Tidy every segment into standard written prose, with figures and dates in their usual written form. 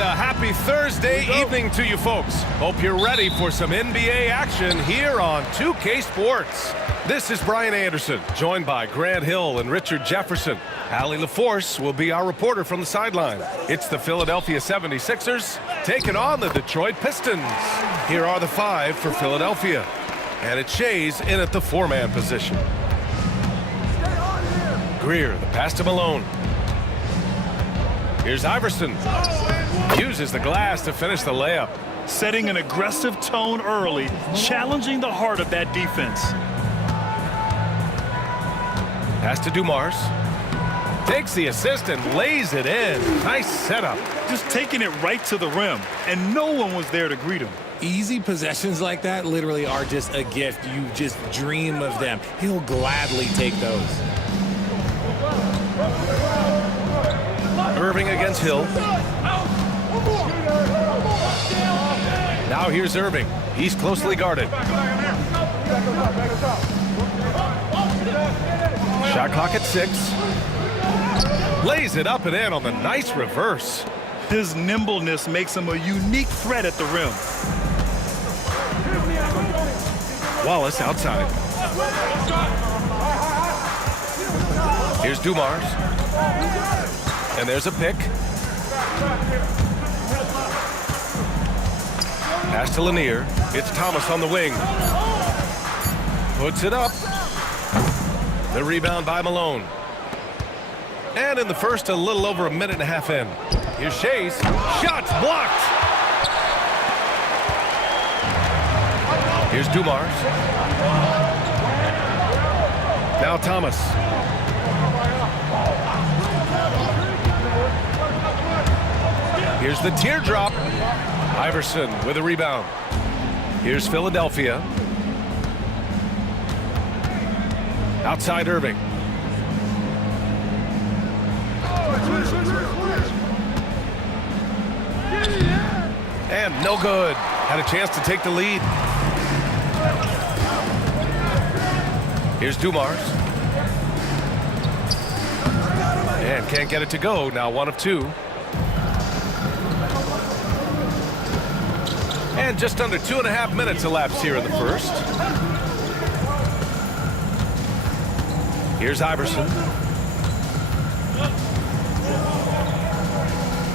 And a happy Thursday evening to you folks. Hope you're ready for some NBA action here on 2K Sports. This is Brian Anderson, joined by Grant Hill and Richard Jefferson. Allie LaForce will be our reporter from the sideline. It's the Philadelphia 76ers taking on the Detroit Pistons. Here are the five for Philadelphia. And it's Shays in at the four-man position. Greer, the pass to Malone. Here's Iverson. Uses the glass to finish the layup. Setting an aggressive tone early, challenging the heart of that defense. Pass to Dumars. Takes the assist and lays it in. Nice setup. Just taking it right to the rim, and no one was there to greet him. Easy possessions like that literally are just a gift. You just dream of them. He'll gladly take those. Irving against Hill. Now here's Irving. He's closely guarded. Shot clock at 6. Lays it up and in on the nice reverse. His nimbleness makes him a unique threat at the rim. Wallace outside. Here's Dumars. And there's a pick. Pass to Lanier. It's Thomas on the wing. Puts it up. The rebound by Malone. And in the first, a little over a minute and a half in. Here's Shays. Shots blocked. Here's Dumars. Now Thomas. Here's the teardrop. Iverson with a rebound. Here's Philadelphia. Outside Irving. And no good. Had a chance to take the lead. Here's Dumars. And can't get it to go. Now 1 of 2. And just under 2.5 minutes elapsed here in the first. Here's Iverson.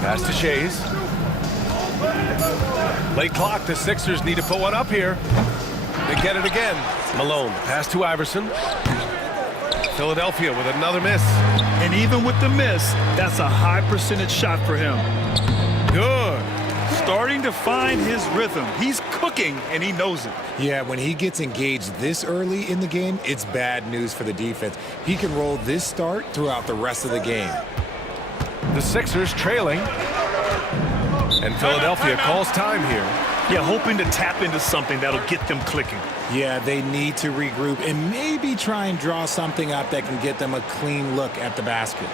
Pass to Shays. Late clock. The Sixers need to put one up here. They get it again. Malone. Pass to Iverson. Philadelphia with another miss. And even with the miss, that's a high percentage shot for him. Good. Starting to find his rhythm. He's cooking, and he knows it. Yeah, when he gets engaged this early in the game, it's bad news for the defense. He can roll this start throughout the rest of the game. The Sixers trailing. And Philadelphia calls time here. Yeah, hoping to tap into something that'll get them clicking. Yeah, they need to regroup and maybe try and draw something up that can get them a clean look at the basket.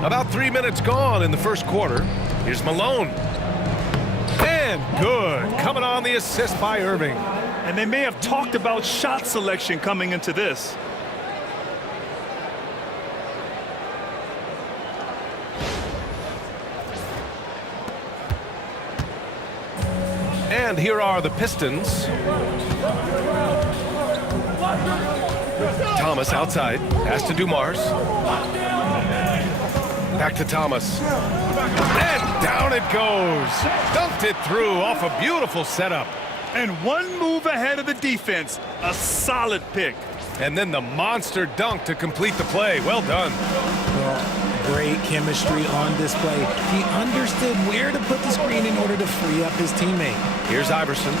About 3 minutes gone in the first quarter. Here's Malone. And good. Coming on the assist by Irving. And they may have talked about shot selection coming into this. And here are the Pistons. Thomas outside. Pass to Dumars. Back to Thomas. And down it goes. Dumped it through off a beautiful setup. And one move ahead of the defense. A solid pick. And then the monster dunk to complete the play. Well done. Well, great chemistry on display. He understood where to put the screen in order to free up his teammate. Here's Iverson.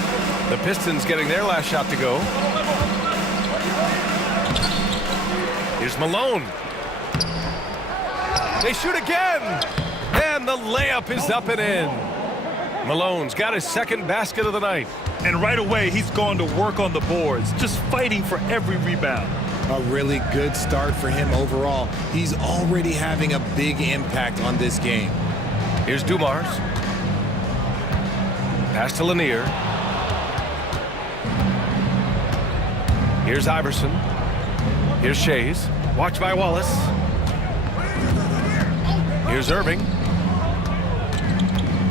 The Pistons getting their last shot to go. Here's Malone. They shoot again. And the layup is up and in. Malone's got his second basket of the night. And right away, he's gone to work on the boards, just fighting for every rebound. A really good start for him overall. He's already having a big impact on this game. Here's Dumars. Pass to Lanier. Here's Iverson. Here's Shays. Watch by Wallace. Here's Irving.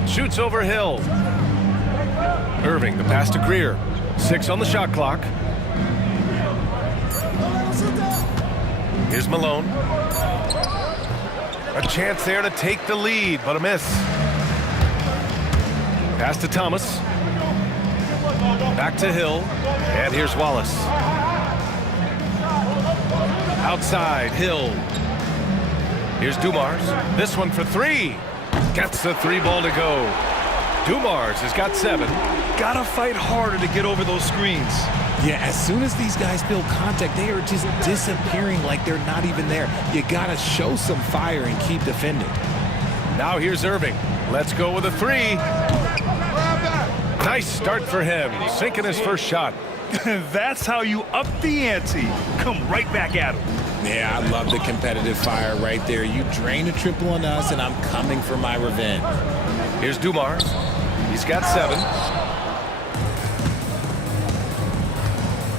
Shoots over Hill. Irving, the pass to Greer. 6 on the shot clock. Here's Malone. A chance there to take the lead, but a miss. Pass to Thomas. Back to Hill. And here's Wallace. Outside, Hill. Here's Dumars. This one for 3. Gets the 3 ball to go. Dumars has got 7. Gotta fight harder to get over those screens. Yeah, as soon as these guys feel contact, they are just disappearing like they're not even there. You gotta show some fire and keep defending. Now here's Irving. Let's go with a 3. Nice start for him, sinking his first shot. That's how you up the ante. Come right back at him. Yeah, I love the competitive fire right there. You drain a triple on us, and I'm coming for my revenge. Here's Dumars. He's got 7.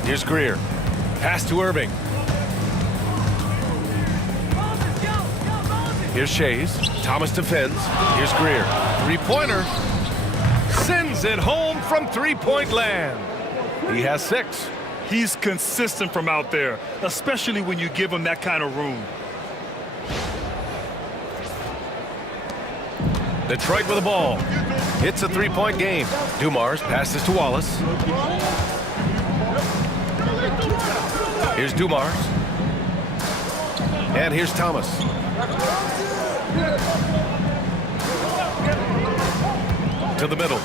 Here's Greer. Pass to Irving. Here's Shays. Thomas defends. Here's Greer. 3-pointer. Sends it home from three-point land. He has 6. He's consistent from out there, especially when you give him that kind of room. Detroit with the ball. It's a 3-point game. Dumars passes to Wallace. Here's Dumars. And here's Thomas. To the middle.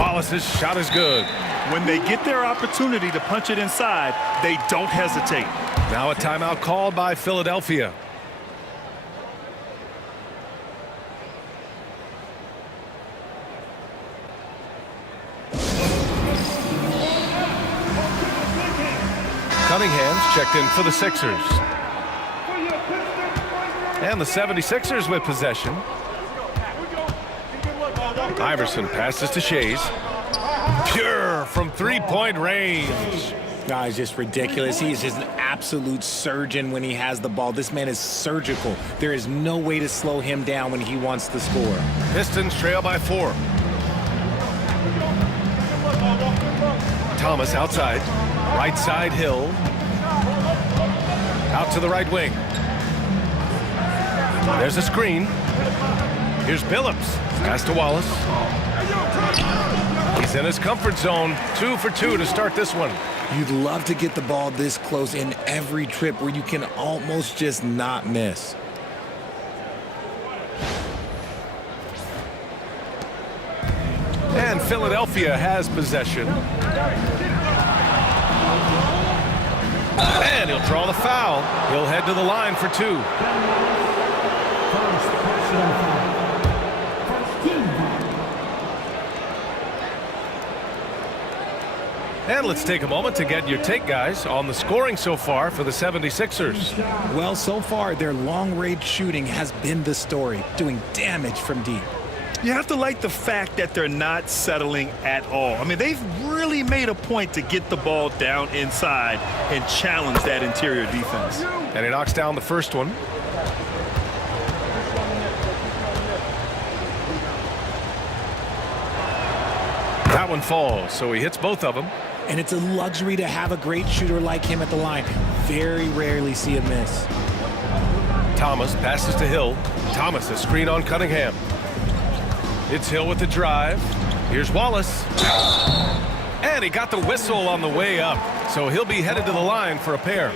Wallace's shot is good. When they get their opportunity to punch it inside, they don't hesitate. Now a timeout called by Philadelphia. Cunningham's checked in for the Sixers. And the 76ers with possession. Iverson passes to Shays. Pure from 3-point range. Guys, just ridiculous. He is just an absolute surgeon when he has the ball. This man is surgical. There is no way to slow him down when he wants to score. Pistons trail by 4. Thomas outside. Right side, Hill. Out to the right wing. There's a screen. Here's Billups. Pass to Wallace. He's in his comfort zone. 2 for 2 to start this one. You'd love to get the ball this close in every trip where you can almost just not miss. And Philadelphia has possession. And he'll draw the foul. He'll head to the line for 2. And let's take a moment to get your take, guys, on the scoring so far for the 76ers. Well, so far, their long-range shooting has been the story, doing damage from deep. You have to like the fact that they're not settling at all. I mean, they've really made a point to get the ball down inside and challenge that interior defense. And he knocks down the first one. That one falls, so he hits both of them. And it's a luxury to have a great shooter like him at the line. Very rarely see a miss. Thomas passes to Hill. Thomas, a screen on Cunningham. It's Hill with the drive. Here's Wallace. And he got the whistle on the way up. So he'll be headed to the line for a pair.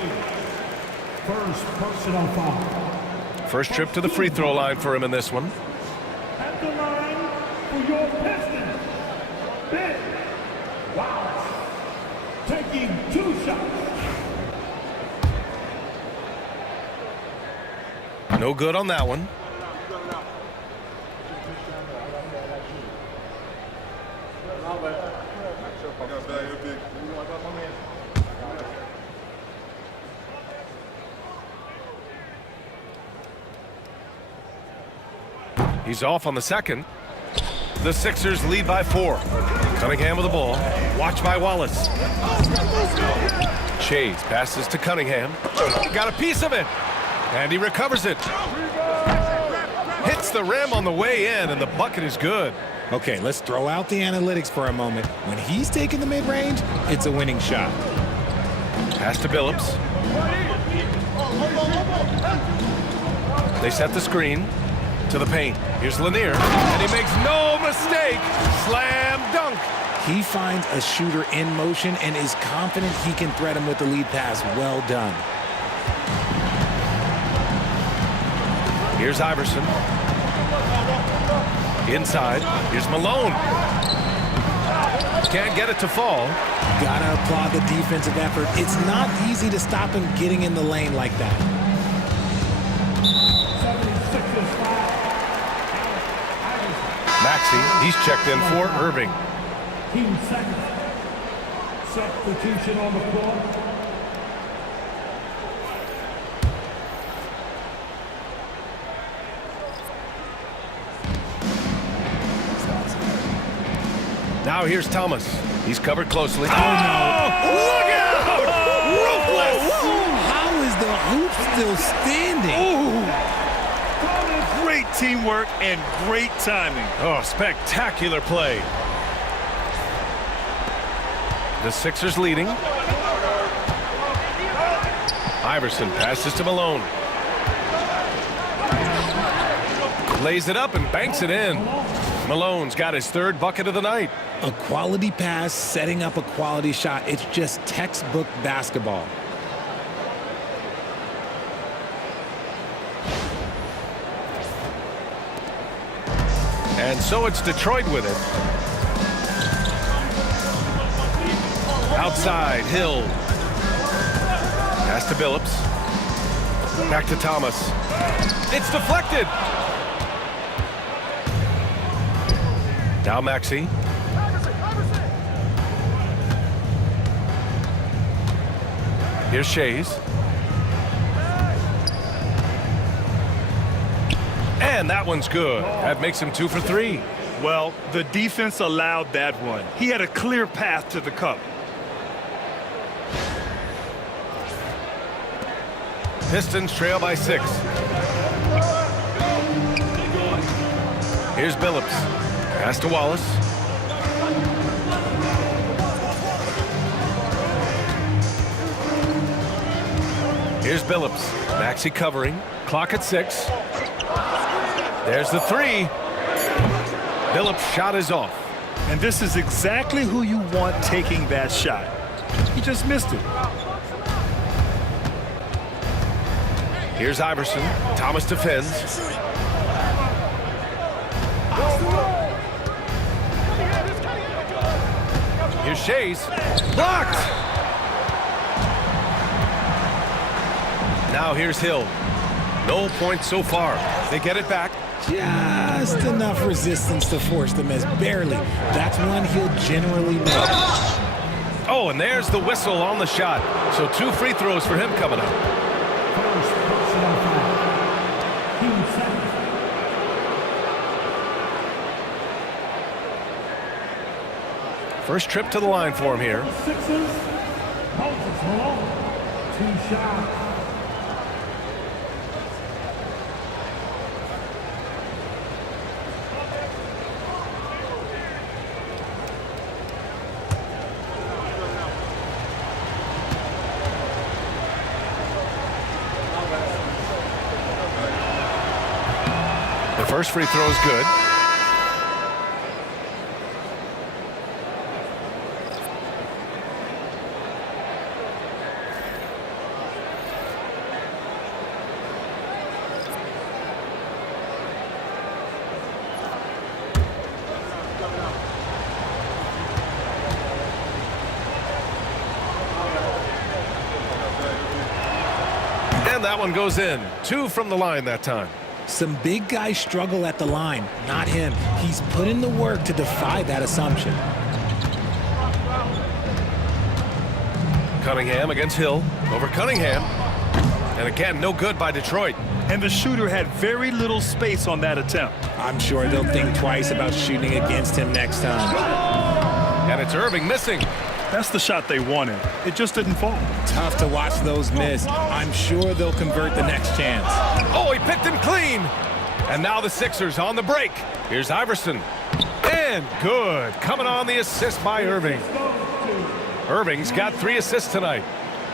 First personal foul. First trip to the free throw line for him in this one. At the line for your Pistons, Ben Wallace, taking 2 shots. No good on that one. He's off on the second. The Sixers lead by 4. Cunningham with the ball. Watch by Wallace. Shades passes to Cunningham. Got a piece of it. And he recovers it. Hits the rim on the way in, and the bucket is good. Okay, let's throw out the analytics for a moment. When he's taking the mid-range, it's a winning shot. Pass to Billups. They set the screen to the paint. Here's Lanier, and he makes no mistake. Slam dunk. He finds a shooter in motion and is confident he can thread him with the lead pass. Well done. Here's Iverson. Inside. Here's Malone. Can't get it to fall. Gotta applaud the defensive effort. It's not easy to stop him getting in the lane like that. Maxey, he's checked in for Irving. Team second. Substitution on the floor. Now here's Thomas. He's covered closely. Oh, no. Look out! Ruthless! How is the hoop still standing? Great teamwork and great timing. Oh, spectacular play. The Sixers leading. Iverson passes to Malone. Lays it up and banks it in. Malone's got his 3rd bucket of the night. A quality pass, setting up a quality shot. It's just textbook basketball. And so it's Detroit with it. Outside, Hill. Pass to Billups. Back to Thomas. It's deflected. Now Maxey. Here's Shays. And that one's good. That makes him 2 for 3. Well, the defense allowed that one. He had a clear path to the cup. Pistons trail by 6. Here's Billups. Pass to Wallace. Here's Billups. Maxey covering. Clock at 6. There's the 3. Billups' shot is off. And this is exactly who you want taking that shot. He just missed it. Here's Iverson. Thomas defends. Here's Shays. Blocked! Now here's Hill. No points so far. They get it back. Just enough resistance to force the miss. Barely. That's one he'll generally make. Oh, and there's the whistle on the shot. So 2 free throws for him coming up. First personal foul. Team second. First trip to the line for him here. Sixers. Moses Malone. 2 shots. The first free throw is good. And that one goes in. 2 from the line that time. Some big guys struggle at the line, not him. He's put in the work to defy that assumption. Cunningham against Hill. Over Cunningham. And again, no good by Detroit. And the shooter had very little space on that attempt. I'm sure they'll think twice about shooting against him next time. And it's Irving missing. That's the shot they wanted. It just didn't fall. Tough to watch those miss. I'm sure they'll convert the next chance. Oh, he picked him clean. And now the Sixers on the break. Here's Iverson. And good. Coming on the assist by Irving. Irving's got 3 assists tonight.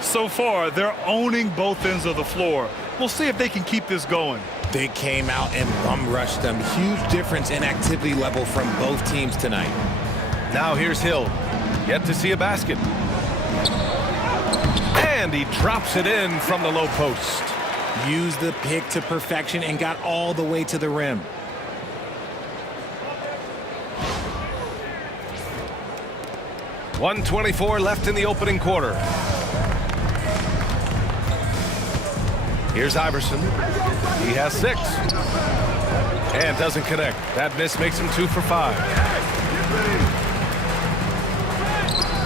So far, they're owning both ends of the floor. We'll see if they can keep this going. They came out and bum-rushed them. Huge difference in activity level from both teams tonight. Now here's Hill. Yet to see a basket. And he drops it in from the low post. Used the pick to perfection and got all the way to the rim. .124 left in the opening quarter. Here's Iverson. He has 6. And doesn't connect. That miss makes him 2 for 5.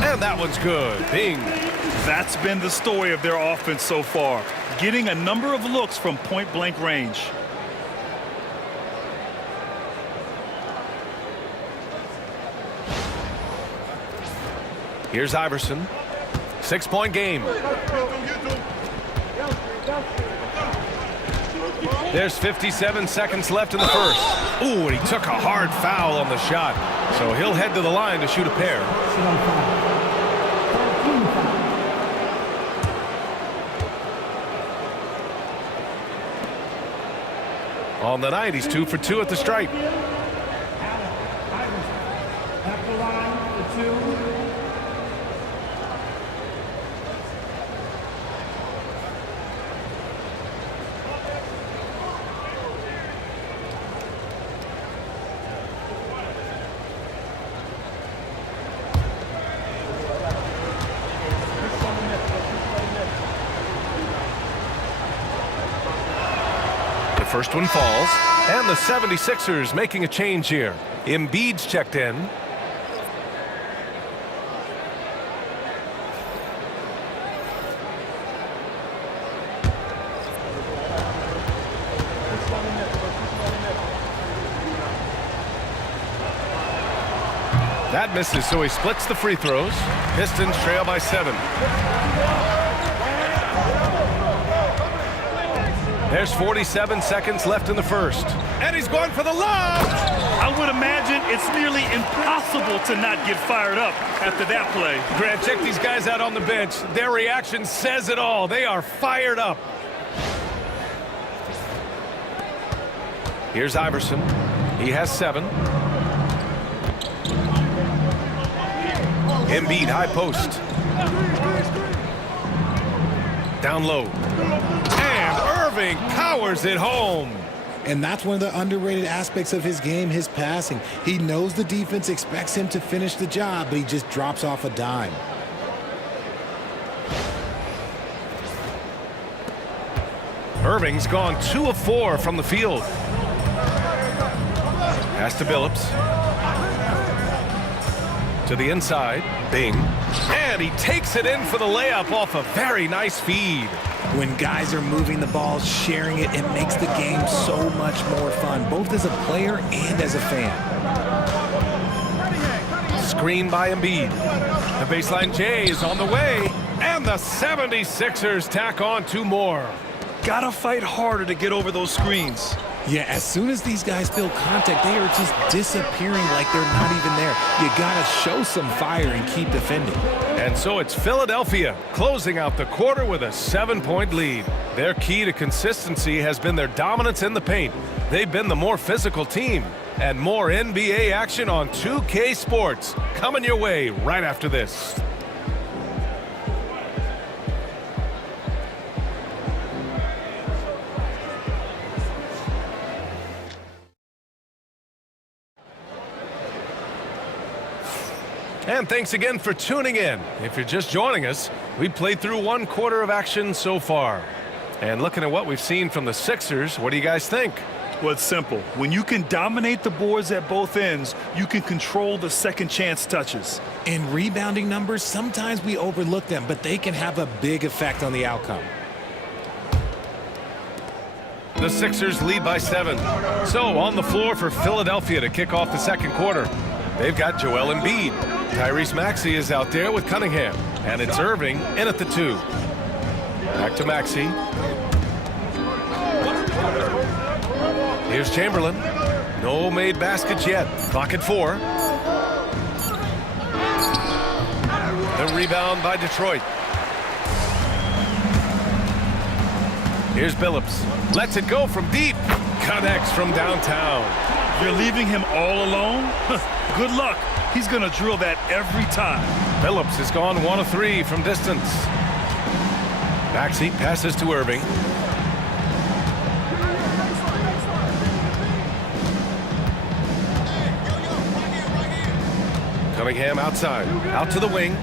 And that one's good. Bing. That's been the story of their offense so far. Getting a number of looks from point-blank range. Here's Iverson. 6-point game. There's 57 seconds left in the first. Ooh, and he took a hard foul on the shot. So he'll head to the line to shoot a pair. On the night, he's 2 for 2 at the stripe. At the line for 2. First one falls, and the 76ers making a change here. Embiid's checked in. That misses, so he splits the free throws. Pistons trail by 7. There's 47 seconds left in the first. And he's going for the lob! I would imagine it's nearly impossible to not get fired up after that play. Grant, check these guys out on the bench. Their reaction says it all. They are fired up. Here's Iverson. He has 7. Embiid, high post. Down low. Irving powers it home. And that's one of the underrated aspects of his game, his passing. He knows the defense expects him to finish the job, but he just drops off a dime. Irving's gone 2 of 4 from the field. Pass to Billups. To the inside. Bing. And he takes it in for the layup off a very nice feed. When guys are moving the ball, sharing it, it makes the game so much more fun, both as a player and as a fan. Screen by Embiid. The baseline J is on the way. And the 76ers tack on 2 more. Gotta fight harder to get over those screens. Yeah, as soon as these guys feel contact, they are just disappearing like they're not even there. You gotta show some fire and keep defending. And so it's Philadelphia closing out the quarter with a 7-point lead. Their key to consistency has been their dominance in the paint. They've been the more physical team. And more NBA action on 2K Sports coming your way right after this. And thanks again for tuning in. If you're just joining us, we played through 1 quarter of action so far. And looking at what we've seen from the Sixers, what do you guys think? Well, it's simple. When you can dominate the boards at both ends, you can control the second chance touches. In rebounding numbers, sometimes we overlook them, but they can have a big effect on the outcome. The Sixers lead by 7. So on the floor for Philadelphia to kick off the second quarter. They've got Joel Embiid. Tyrese Maxey is out there with Cunningham. And it's Irving in at the 2. Back to Maxey. Here's Chamberlain. No made baskets yet. Clock at 4. The rebound by Detroit. Here's Billups. Lets it go from deep. Connects from downtown. You're leaving him all alone? Good luck. He's going to drill that every time. Billups has gone 1 of 3 from distance. Maxey passes to Irving. Cunningham outside. Out to the wing.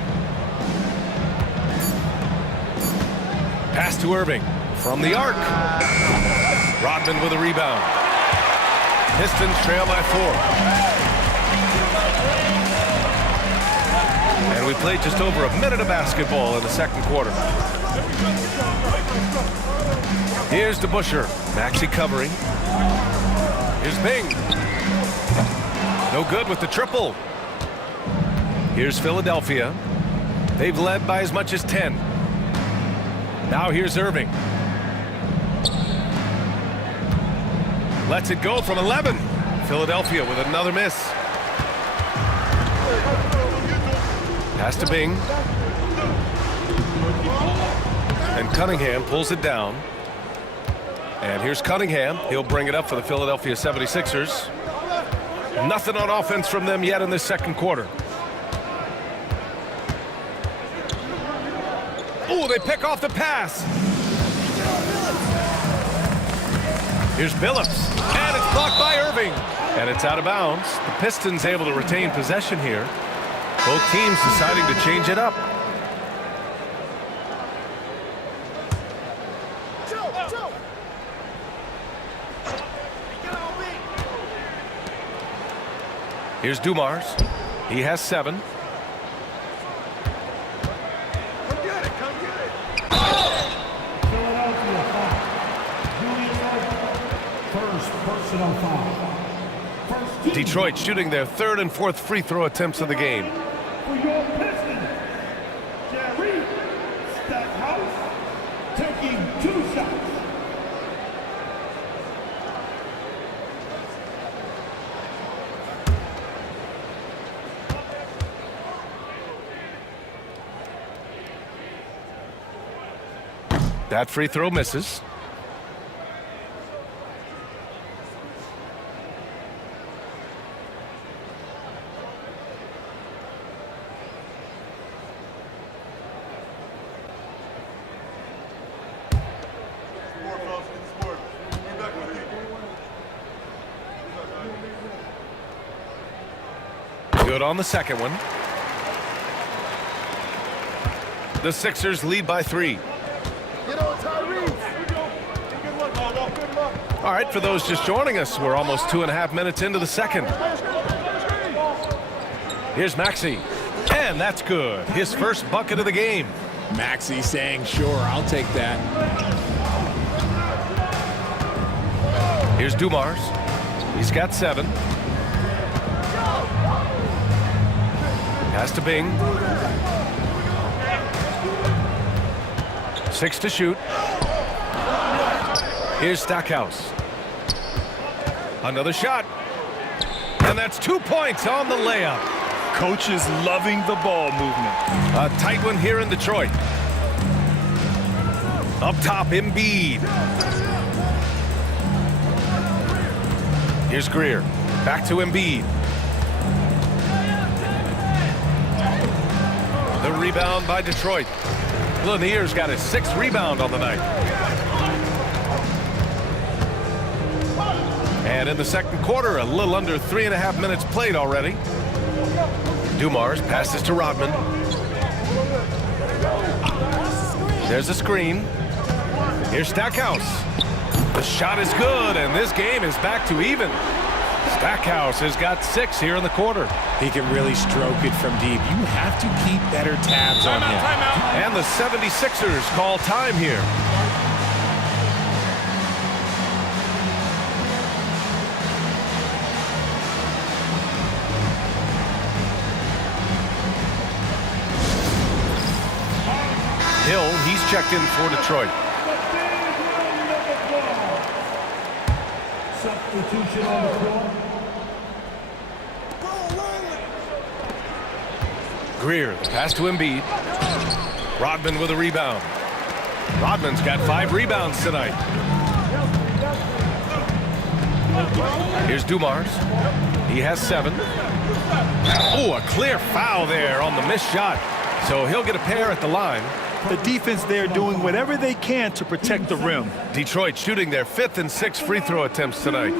Pass to Irving. From the arc. Rodman with a rebound. Pistons trail by 4. And we played just over a minute of basketball in the second quarter. Here's DeBusschere. Maxey covering. Here's Bing. No good with the triple. Here's Philadelphia. They've led by as much as 10. Now here's Irving. Lets it go from 11. Philadelphia with another miss. Pass to Bing. And Cunningham pulls it down. And here's Cunningham. He'll bring it up for the Philadelphia 76ers. Nothing on offense from them yet in this second quarter. Oh, they pick off the pass. Here's Billups. And it's blocked by Irving. And it's out of bounds. The Pistons able to retain possession here. Both teams deciding to change it up. Here's Dumars. He has 7. Detroit shooting their 3rd and 4th free throw attempts of the game. For your Pistons, Jerry Stackhouse taking 2 shots. That free throw misses. Good on the second one. The Sixers lead by 3. All right, for those just joining us, we're almost 2.5 minutes into the second. Here's Maxey. And that's good. His first bucket of the game. Maxey saying, sure, I'll take that. Here's Dumars. He's got 7. Pass to Bing. 6 to shoot. Here's Stackhouse. Another shot. And that's 2 points on the layup. Coach is loving the ball movement. A tight one here in Detroit. Up top, Embiid. Here's Greer. Back to Embiid. The rebound by Detroit. Lanier's got his 6th rebound on the night. And in the second quarter, a little under 3.5 minutes played already. Dumars passes to Rodman. There's a screen. Here's Stackhouse. The shot is good, and this game is back to even. Stackhouse has got 6 here in the quarter. He can really stroke it from deep. You have to keep better tabs on him. And the 76ers call time here. Hill, he's checked in for Detroit. Substitution on the floor. Greer, the pass to Embiid. Rodman with a rebound. Rodman's got 5 rebounds tonight. Here's Dumars. He has 7. Oh, a clear foul there on the missed shot. So he'll get a pair at the line. The defense there doing whatever they can to protect the rim. Detroit shooting their 5th and 6th free throw attempts tonight.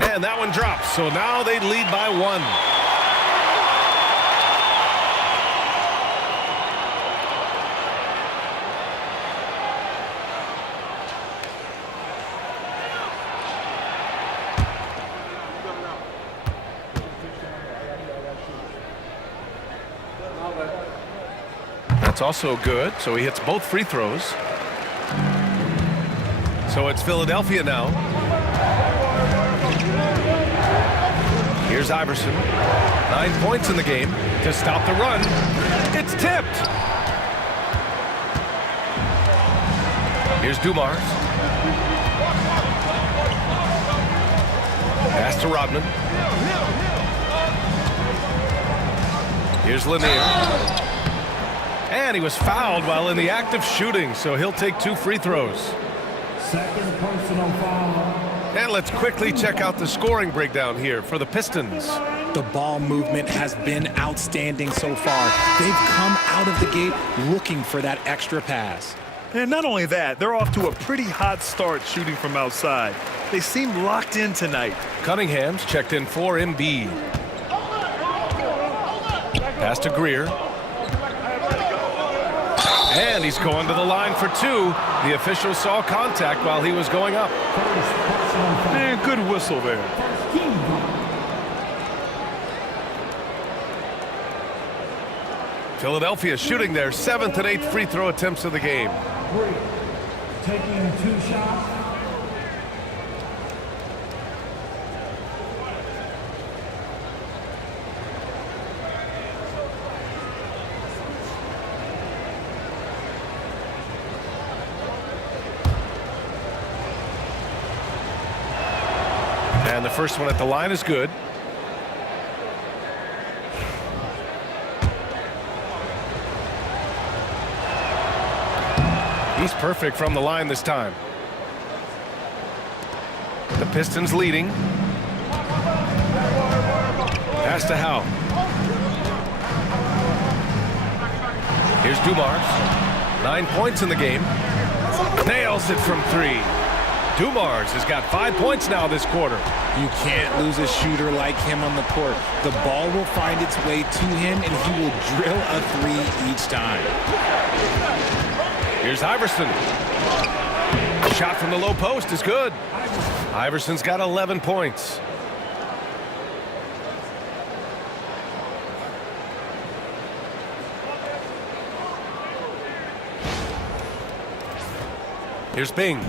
And that one drops, so now they lead by 1. That's also good, so he hits both free throws. So it's Philadelphia now. Here's Iverson. 9 points in the game to stop the run. It's tipped. Here's Dumars. Pass to Rodman. Here's Lanier. And he was fouled while in the act of shooting, so he'll take 2 free throws. Second personal foul. And let's quickly check out the scoring breakdown here for the Pistons. The ball movement has been outstanding so far. They've come out of the gate looking for that extra pass. And not only that, they're off to a pretty hot start shooting from outside. They seem locked in tonight. Cunningham's checked in for Embiid. Pass to Greer. And he's going to the line for 2. The official saw contact while he was going up. Man, good whistle there. Philadelphia shooting their 7th and 8th free throw attempts of the game. Taking 2 shots. And the first one at the line is good. He's perfect from the line this time. The Pistons leading. Pass to Howe. Here's Dumars. 9 points in the game. Nails it from 3. Dumars has got 5 points now this quarter. You can't lose a shooter like him on the court. The ball will find its way to him, and he will drill a 3 each time. Here's Iverson. Shot from the low post is good. Iverson's got 11 points. Here's Bing.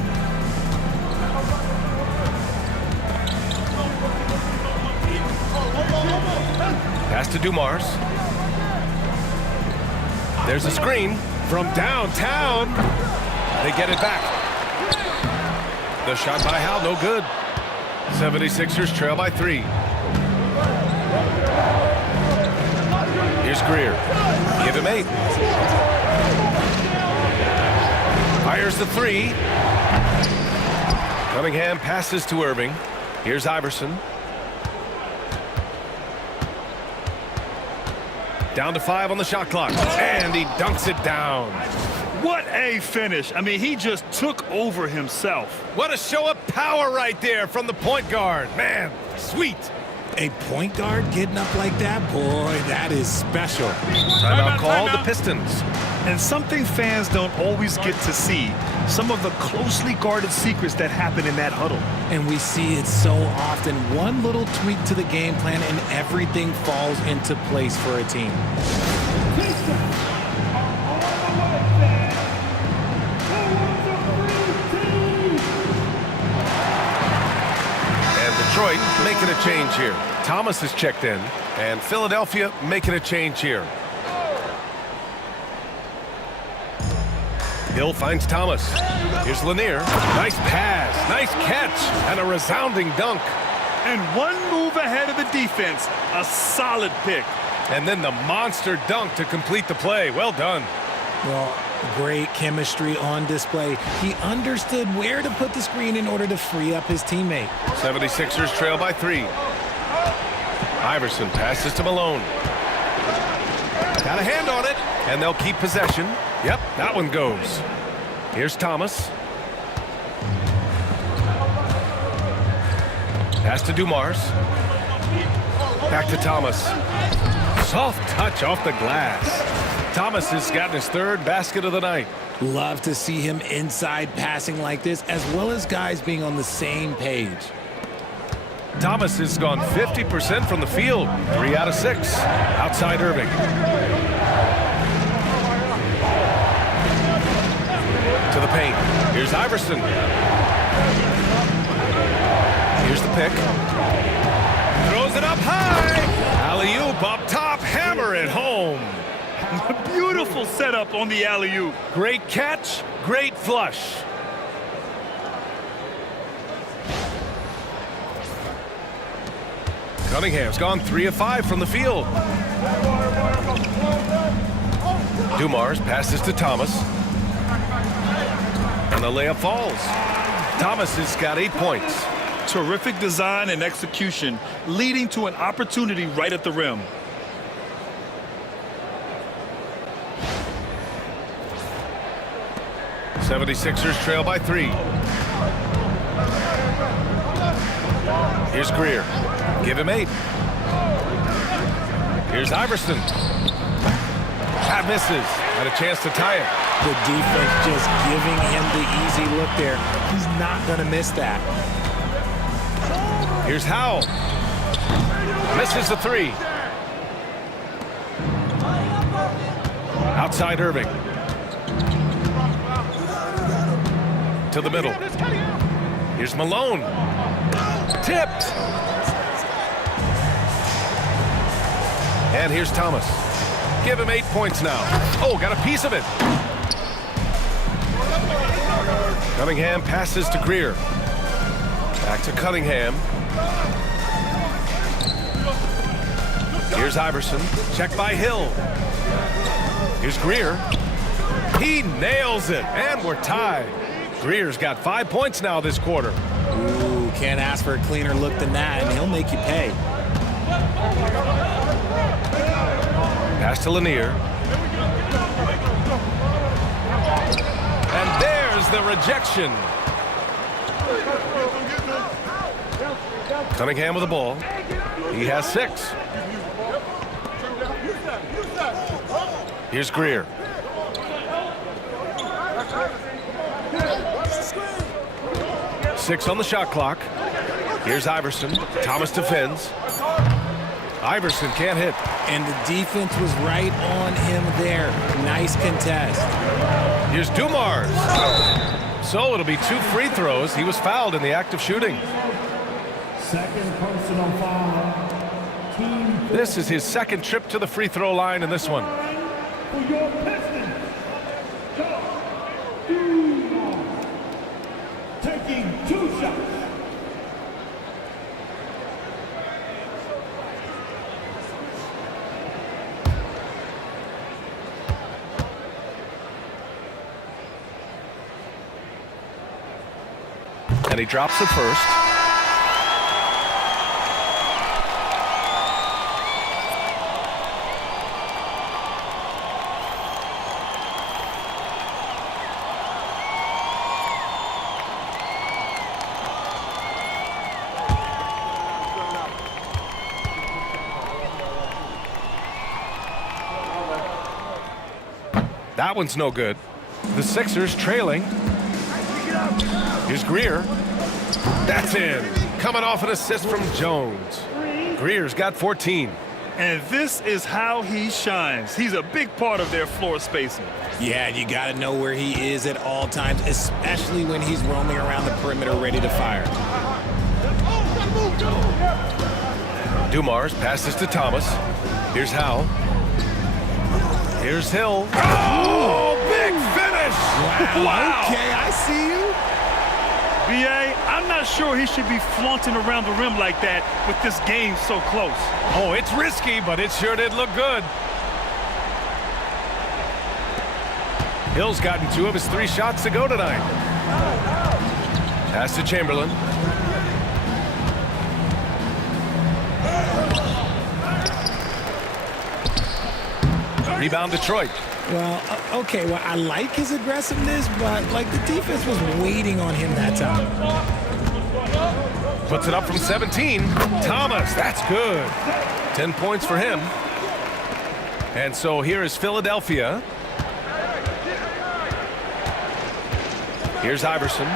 Pass to Dumars. There's a screen from downtown. They get it back. The shot by Hal, no good. 76ers trail by 3. Here's Greer. Give him 8. Fires the 3. Cunningham passes to Irving. Here's Iverson. Down to 5 on the shot clock. And he dunks it down. What a finish. I mean, he just took over himself. What a show of power right there from the point guard. Man, sweet. A point guard getting up like that? Boy, that is special. Timeout called the Pistons. And something fans don't always get to see, some of the closely guarded secrets that happen in that huddle. And we see it so often. One little tweak to the game plan and everything falls into place for a team. Pistons are on the way, fans. Who wants a free team? And Detroit making a change here. Thomas is checked in, and Philadelphia making a change here. Hill finds Thomas. Here's Lanier. Nice pass, nice catch, and a resounding dunk. And one move ahead of the defense, a solid pick. And then the monster dunk to complete the play. Well done. Well, great chemistry on display. He understood where to put the screen in order to free up his teammate. 76ers trail by 3. Iverson passes to Malone. Got a hand on it, and they'll keep possession. Yep, that one goes. Here's Thomas. Pass to Dumars. Back to Thomas. Soft touch off the glass. Thomas has gotten his 3rd basket of the night. Love to see him inside passing like this, as well as guys being on the same page. Thomas has gone 50% from the field. 3 out of 6. Outside Irving. To the paint. Here's Iverson. Here's the pick. Throws it up high. Alley-oop up top. Hammer it home. Beautiful setup on the alley-oop. Great catch. Great flush. Cunningham's gone 3 of 5 from the field. Dumars passes to Thomas. And the layup falls. Thomas has got 8 points. Terrific design and execution, leading to an opportunity right at the rim. The 76ers trail by 3. Here's Greer. Give him 8. Here's Iverson. That misses. Had a chance to tie it. The defense just giving him the easy look there. He's not going to miss that. Here's Howell. Misses the 3. Outside Irving. To the middle. Here's Malone. Tipped. And here's Thomas. Give him 8 points now. Oh, got a piece of it. Cunningham passes to Greer. Back to Cunningham. Here's Iverson. Checked by Hill. Here's Greer. He nails it. And we're tied. Greer's got 5 points now this quarter. Ooh, can't ask for a cleaner look than that, and he'll make you pay. Pass to Lanier. And there's the rejection. Cunningham with the ball. He has 6. Here's Greer. Six on the shot clock. Here's Iverson. Thomas defends. Iverson can't hit. And the defense was right on him there. Nice contest. Here's Dumars. So it'll be 2 free throws. He was fouled in the act of shooting. Second personal foul. Team This is his 2nd trip to the free throw line in this one. for your Pistons. Taking 2 shots. And he drops it first. That one's no good. The Sixers trailing. Here's Greer. That's in. Coming off an assist from Jones. Greer's got 14. And this is how he shines. He's a big part of their floor spacing. Yeah, you got to know where he is at all times, especially when he's roaming around the perimeter ready to fire. Dumars passes to Thomas. Here's Howe. Here's Hill. Oh, big finish! Wow. Okay, I see you. B.A., I'm not sure he should be flaunting around the rim like that with this game so close. Oh, it's risky, but it sure did look good. Hill's gotten 2 of his 3 shots to go tonight. Pass to Chamberlain. Rebound Detroit. Well, okay, well, I like his aggressiveness, but, like, the defense was waiting on him that time. Puts it up from 17. Thomas, that's good. 10 points for him. And so here is Philadelphia. Here's Iverson.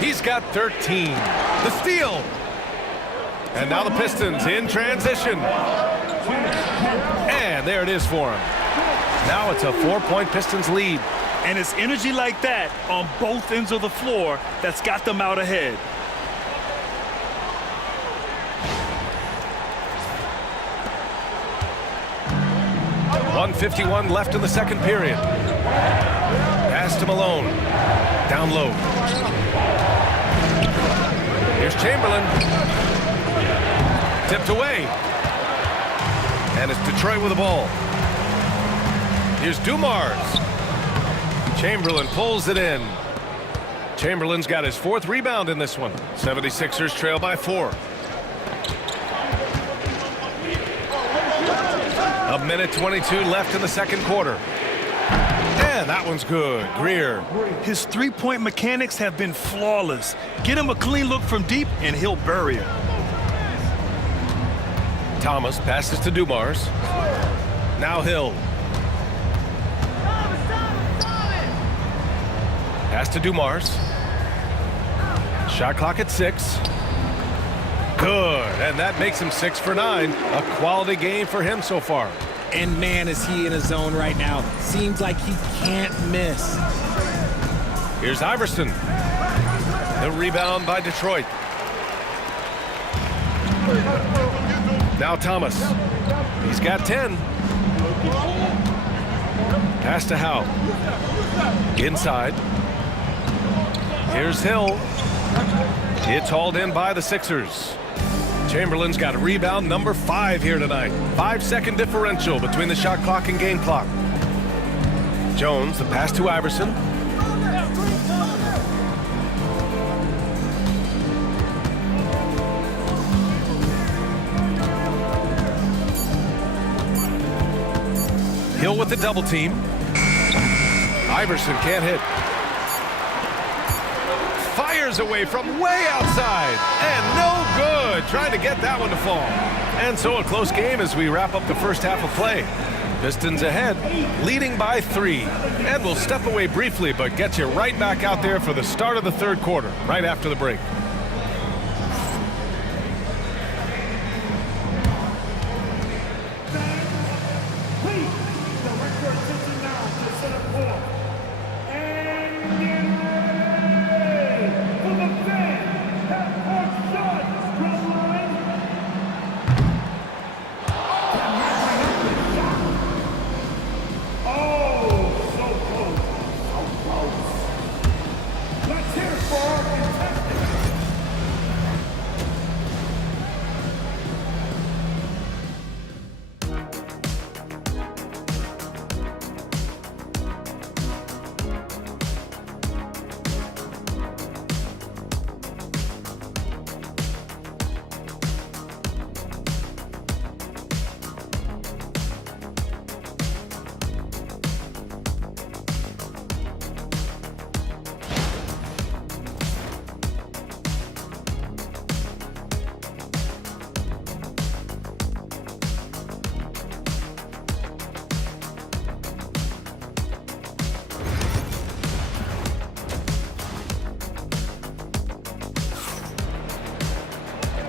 He's got 13. The steal. And now the Pistons in transition. And there it is for him. Now it's a 4-point Pistons lead. And it's energy like that on both ends of the floor that's got them out ahead. .151 left in the second period. Pass to Malone. Down low. Here's Chamberlain. Tipped away. And it's Detroit with the ball. Here's Dumars. Chamberlain pulls it in. Chamberlain's got his 4th rebound in this one. 76ers trail by 4. A minute 22 left in the second quarter. And that one's good. Greer. His three-point mechanics have been flawless. Get him a clean look from deep, and he'll bury it. Thomas passes to Dumars. Now Hill. Pass to Dumars. Shot clock at 6. Good, and that makes him 6 for 9. A quality game for him so far. And man, is he in a zone right now. Seems like he can't miss. Here's Iverson. The rebound by Detroit. Now Thomas. He's got 10. Pass to Howe. Inside. Here's Hill. It's hauled in by the Sixers. Chamberlain's got a rebound number 5 here tonight. 5-second differential between the shot clock and game clock. Jones, the pass to Iverson. Hill with the double team. Iverson can't hit. Fires away from way outside. And no good. Trying to get that one to fall. And so a close game as we wrap up the first half of play. Pistons ahead, leading by 3. And we'll step away briefly, but get you right back out there for the start of the third quarter, right after the break.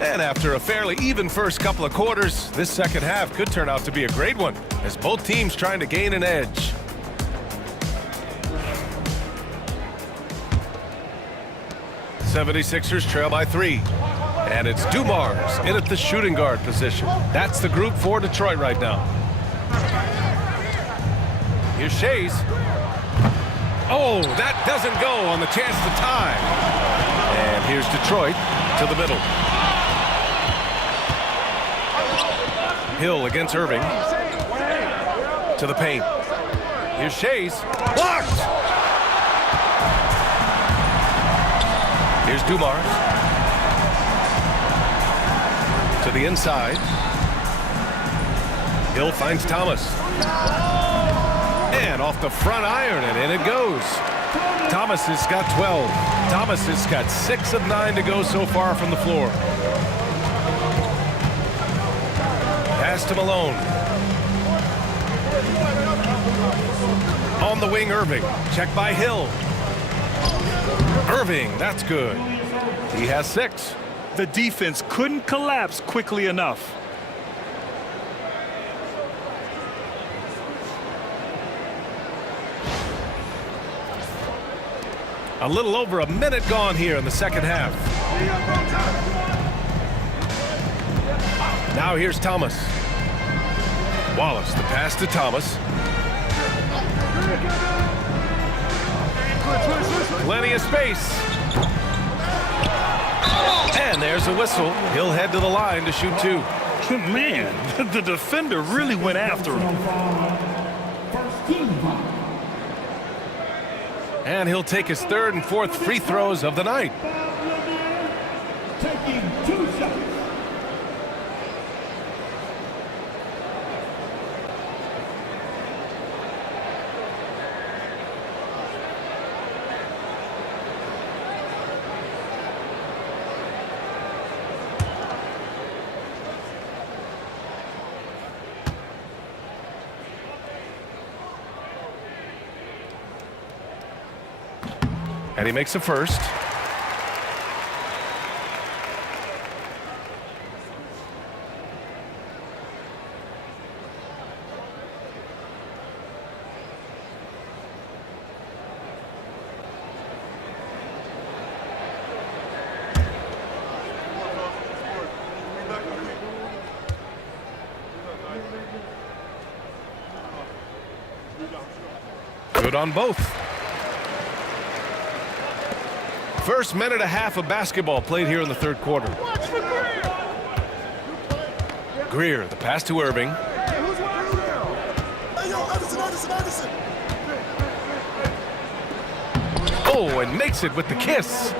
And after a fairly even first couple of quarters, this second half could turn out to be a great one, as both teams trying to gain an edge. '76ers trail by 3. And it's Dumars in at the shooting guard position. That's the group for Detroit right now. Here's Shays. Oh, that doesn't go on the chance to tie. And here's Detroit to the middle. Hill against Irving. To the paint. Here's Shays. Blocked! Here's Dumars. To the inside. Hill finds Thomas. And off the front iron, and in it goes. Thomas has got 12. Thomas has got 6 of 9 to go so far from the floor. Pass to Malone. On the wing, Irving. Check by Hill. Irving, that's good. He has 6. The defense couldn't collapse quickly enough. A little over a minute gone here in the second half. Now here's Thomas. Wallace, the pass to Thomas. Plenty of space. And there's a whistle. He'll head to the line to shoot 2. Man, the defender really went after him. First team foul. And he'll take his 3rd and 4th free throws of the night. Taking 2 shots. And he makes a first. Good on both. First minute and a half of basketball played here in the 3rd quarter. Greer, the pass to Irving. Oh, and makes it with the kiss.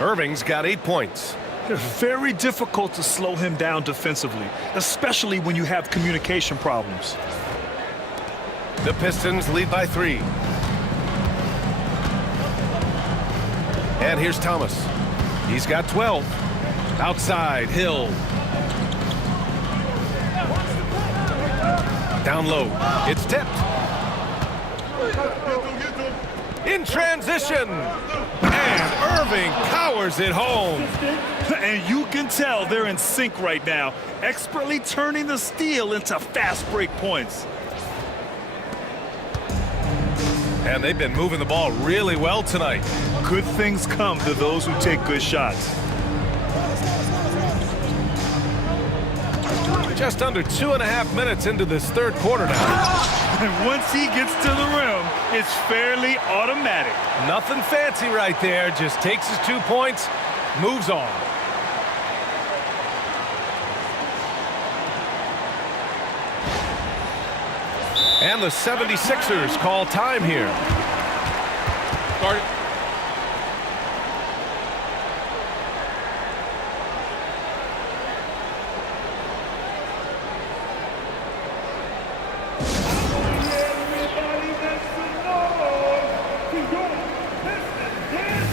Irving's got 8 points. Very difficult to slow him down defensively, especially when you have communication problems. The Pistons lead by 3. And here's Thomas. He's got 12. Outside, Hill. Down low. It's tipped. In transition. And Irving powers it home. And you can tell they're in sync right now, expertly turning the steal into fast break points. And they've been moving the ball really well tonight. Good things come to those who take good shots. Just under 2.5 minutes into this 3rd quarter now. And once he gets to the rim, it's fairly automatic. Nothing fancy right there. Just takes his 2 points, moves on. And the 76ers call time here. Start it. Everybody makes some noise to your Pistons dance.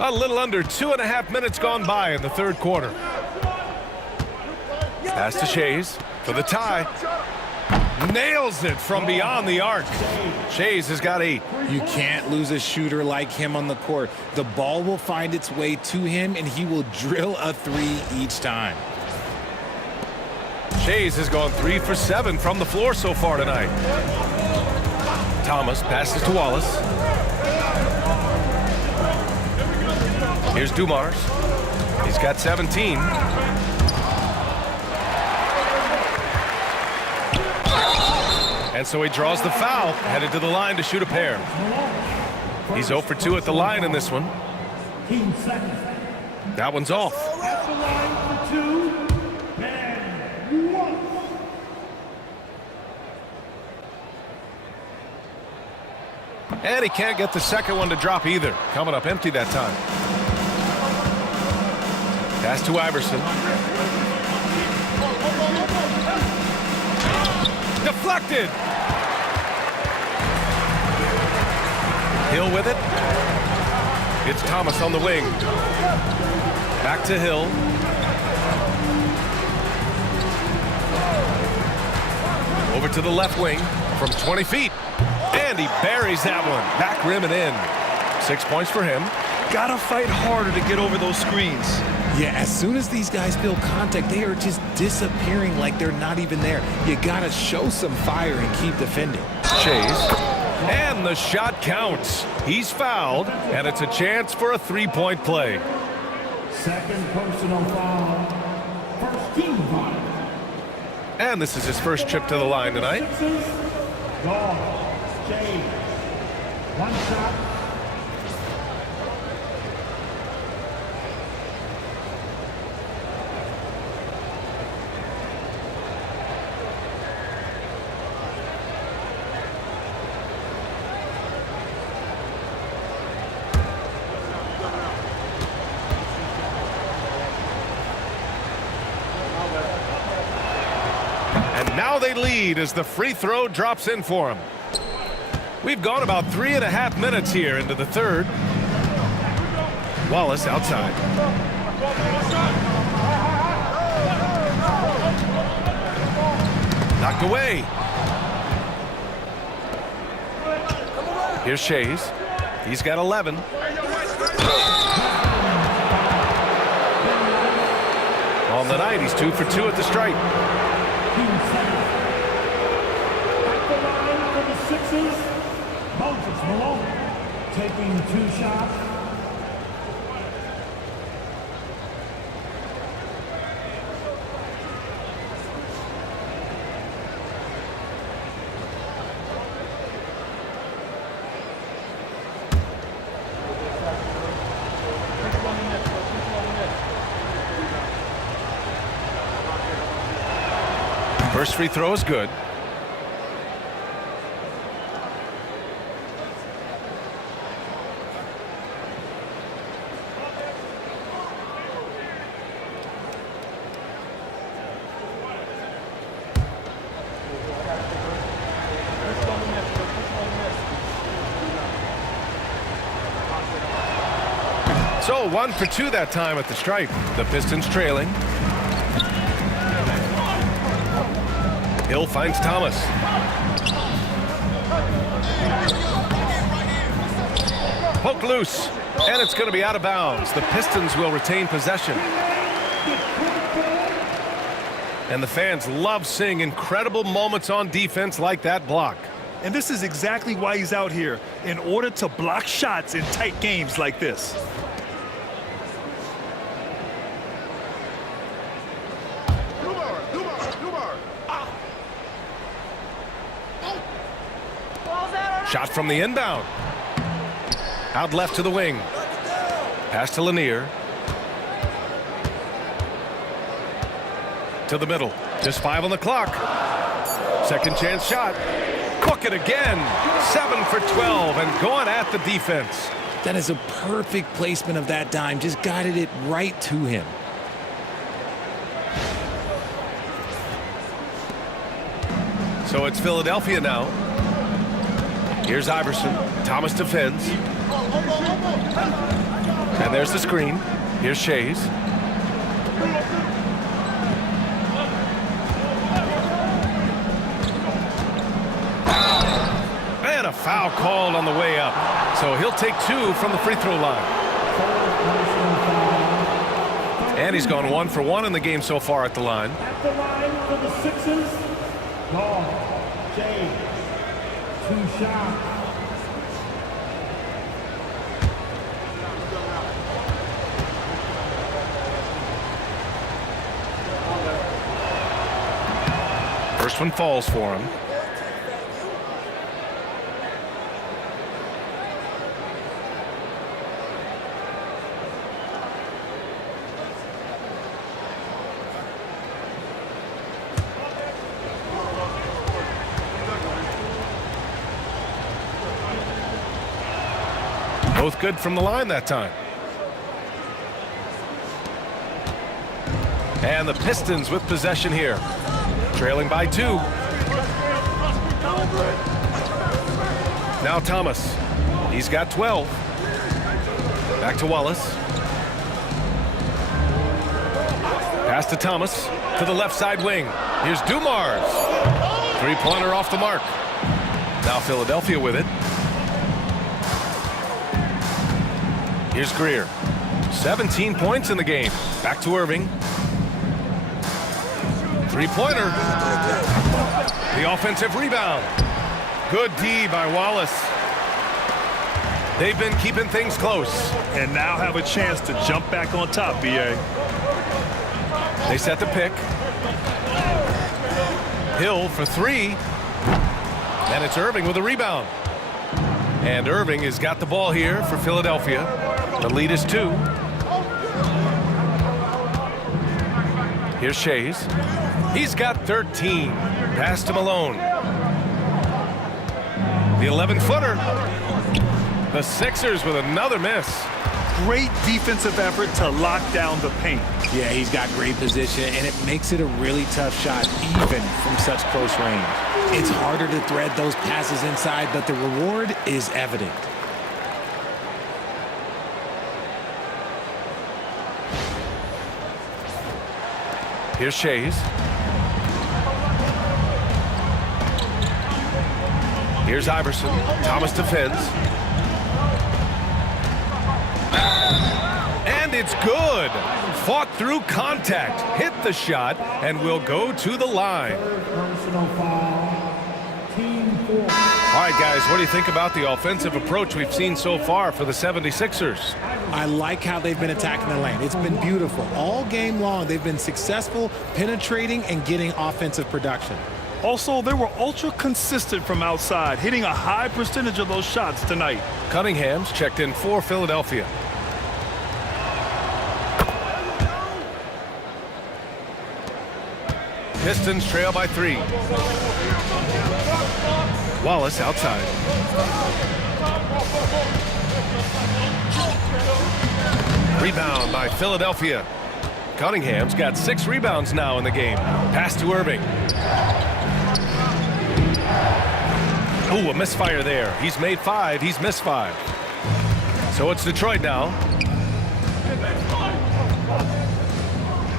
A little under 2.5 minutes gone by in the third quarter. Pass to Shays for the tie. Nails it from beyond the arc. Shays has got 8. You can't lose a shooter like him on the court. The ball will find its way to him, and he will drill a 3 each time. Shays has gone 3 for 7 from the floor so far tonight. Thomas passes to Wallace. Here's Dumars. He's got 17. And so he draws the foul, headed to the line to shoot a pair. He's 0 for 2 at the line in this one. That one's off. At the line for 2 and 1. And he can't get the second one to drop either. Coming up empty that time. Pass to Iverson. Deflected. Hill with it. It's Thomas on the wing. Back to Hill. Over to the left wing from 20 feet. And he buries that one. Back rim and in. 6 points for him. Gotta fight harder to get over those screens. Yeah, as soon as these guys feel contact, they are just disappearing like they're not even there. You gotta show some fire and keep defending. Chase. And the shot counts. He's fouled, and it's a chance for a 3-point play. Second personal foul. First team foul. And this is his first trip to the line tonight. Sixers. Gone. Shea. One shot. Now they lead as the free throw drops in for him. We've gone about 3.5 minutes here into the third. Wallace outside. Knocked away. Here's Shays. He's got 11. On the night, he's 2 for 2 at the stripe. At the line for the Sixers, Moses Malone taking 2 shots. First free throw is good. So 1 for 2 that time at the stripe. The Pistons trailing. Hill finds Thomas. Poke loose, and it's going to be out of bounds. The Pistons will retain possession. And the fans love seeing incredible moments on defense like that block. And this is exactly why he's out here, in order to block shots in tight games like this. Shot from the inbound. Out left to the wing. Pass to Lanier. To the middle. Just 5 on the clock. Second chance shot. Cook it again. 7 for 12 and going at the defense. That is a perfect placement of that dime. Just guided it right to him. So it's Philadelphia now. Here's Iverson. Thomas defends. And there's the screen. Here's Shays. And a foul called on the way up. So he'll take 2 from the free throw line. And he's gone 1 for 1 in the game so far at the line. At the line for the Sixers, guard James. 2 shots. First one falls for him. Both good from the line that time. And the Pistons with possession here. Trailing by 2. Now Thomas. He's got 12. Back to Wallace. Pass to Thomas. To the left side wing. Here's Dumars. 3-pointer off the mark. Now Philadelphia with it. Here's Greer. 17 points in the game. Back to Irving. 3-pointer. The offensive rebound. Good D by Wallace. They've been keeping things close. And now have a chance to jump back on top, B.A. They set the pick. Hill for 3. And it's Irving with a rebound. And Irving has got the ball here for Philadelphia. The lead is 2. Here's Shays. He's got 13. Pass to Malone. The 11-footer. The Sixers with another miss. Great defensive effort to lock down the paint. Yeah, he's got great position, and it makes it a really tough shot, even from such close range. It's harder to thread those passes inside, but the reward is evident. Here's Shays. Here's Iverson. Thomas defends. And it's good. Fought through contact. Hit the shot and will go to the line. Personal foul. Team 4. All right, guys, what do you think about the offensive approach we've seen so far for the 76ers? I like how they've been attacking the lane. It's been beautiful. All game long, they've been successful penetrating and getting offensive production. Also, they were ultra consistent from outside, hitting a high percentage of those shots tonight. Cunningham's checked in for Philadelphia. Pistons trail by 3. Wallace outside. Rebound by Philadelphia. Cunningham's got 6 rebounds now in the game. Pass to Irving. Ooh, a misfire there. He's made 5. He's missed 5. So it's Detroit now.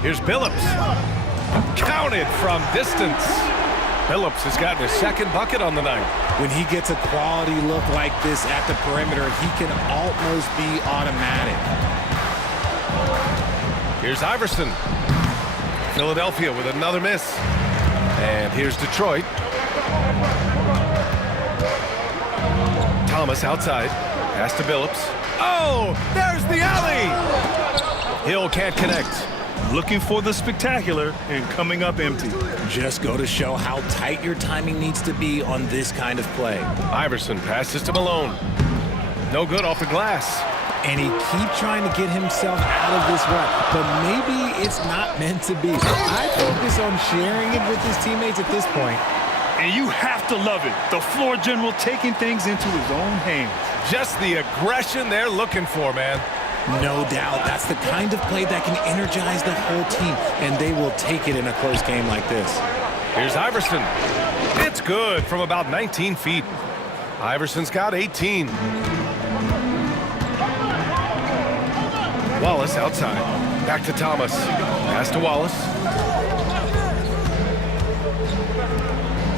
Here's Billups. Counted from distance. Billups has gotten his 2nd bucket on the night. When he gets a quality look like this at the perimeter, he can almost be automatic. Here's Iverson. Philadelphia with another miss. And here's Detroit. Thomas outside. Pass to Billups. Oh, there's the alley. Hill can't connect. Looking for the spectacular and coming up empty. Just go to show how tight your timing needs to be on this kind of play. Iverson passes to Malone. No good off the glass. And he keeps trying to get himself out of this rut, but maybe it's not meant to be. I focus on sharing it with his teammates at this point. And you have to love it. The floor general taking things into his own hands. Just the aggression they're looking for, man. No doubt. That's the kind of play that can energize the whole team, and they will take it in a close game like this. Here's Iverson. It's good from about 19 feet. Iverson's got 18. Wallace outside. Back to Thomas. Pass to Wallace.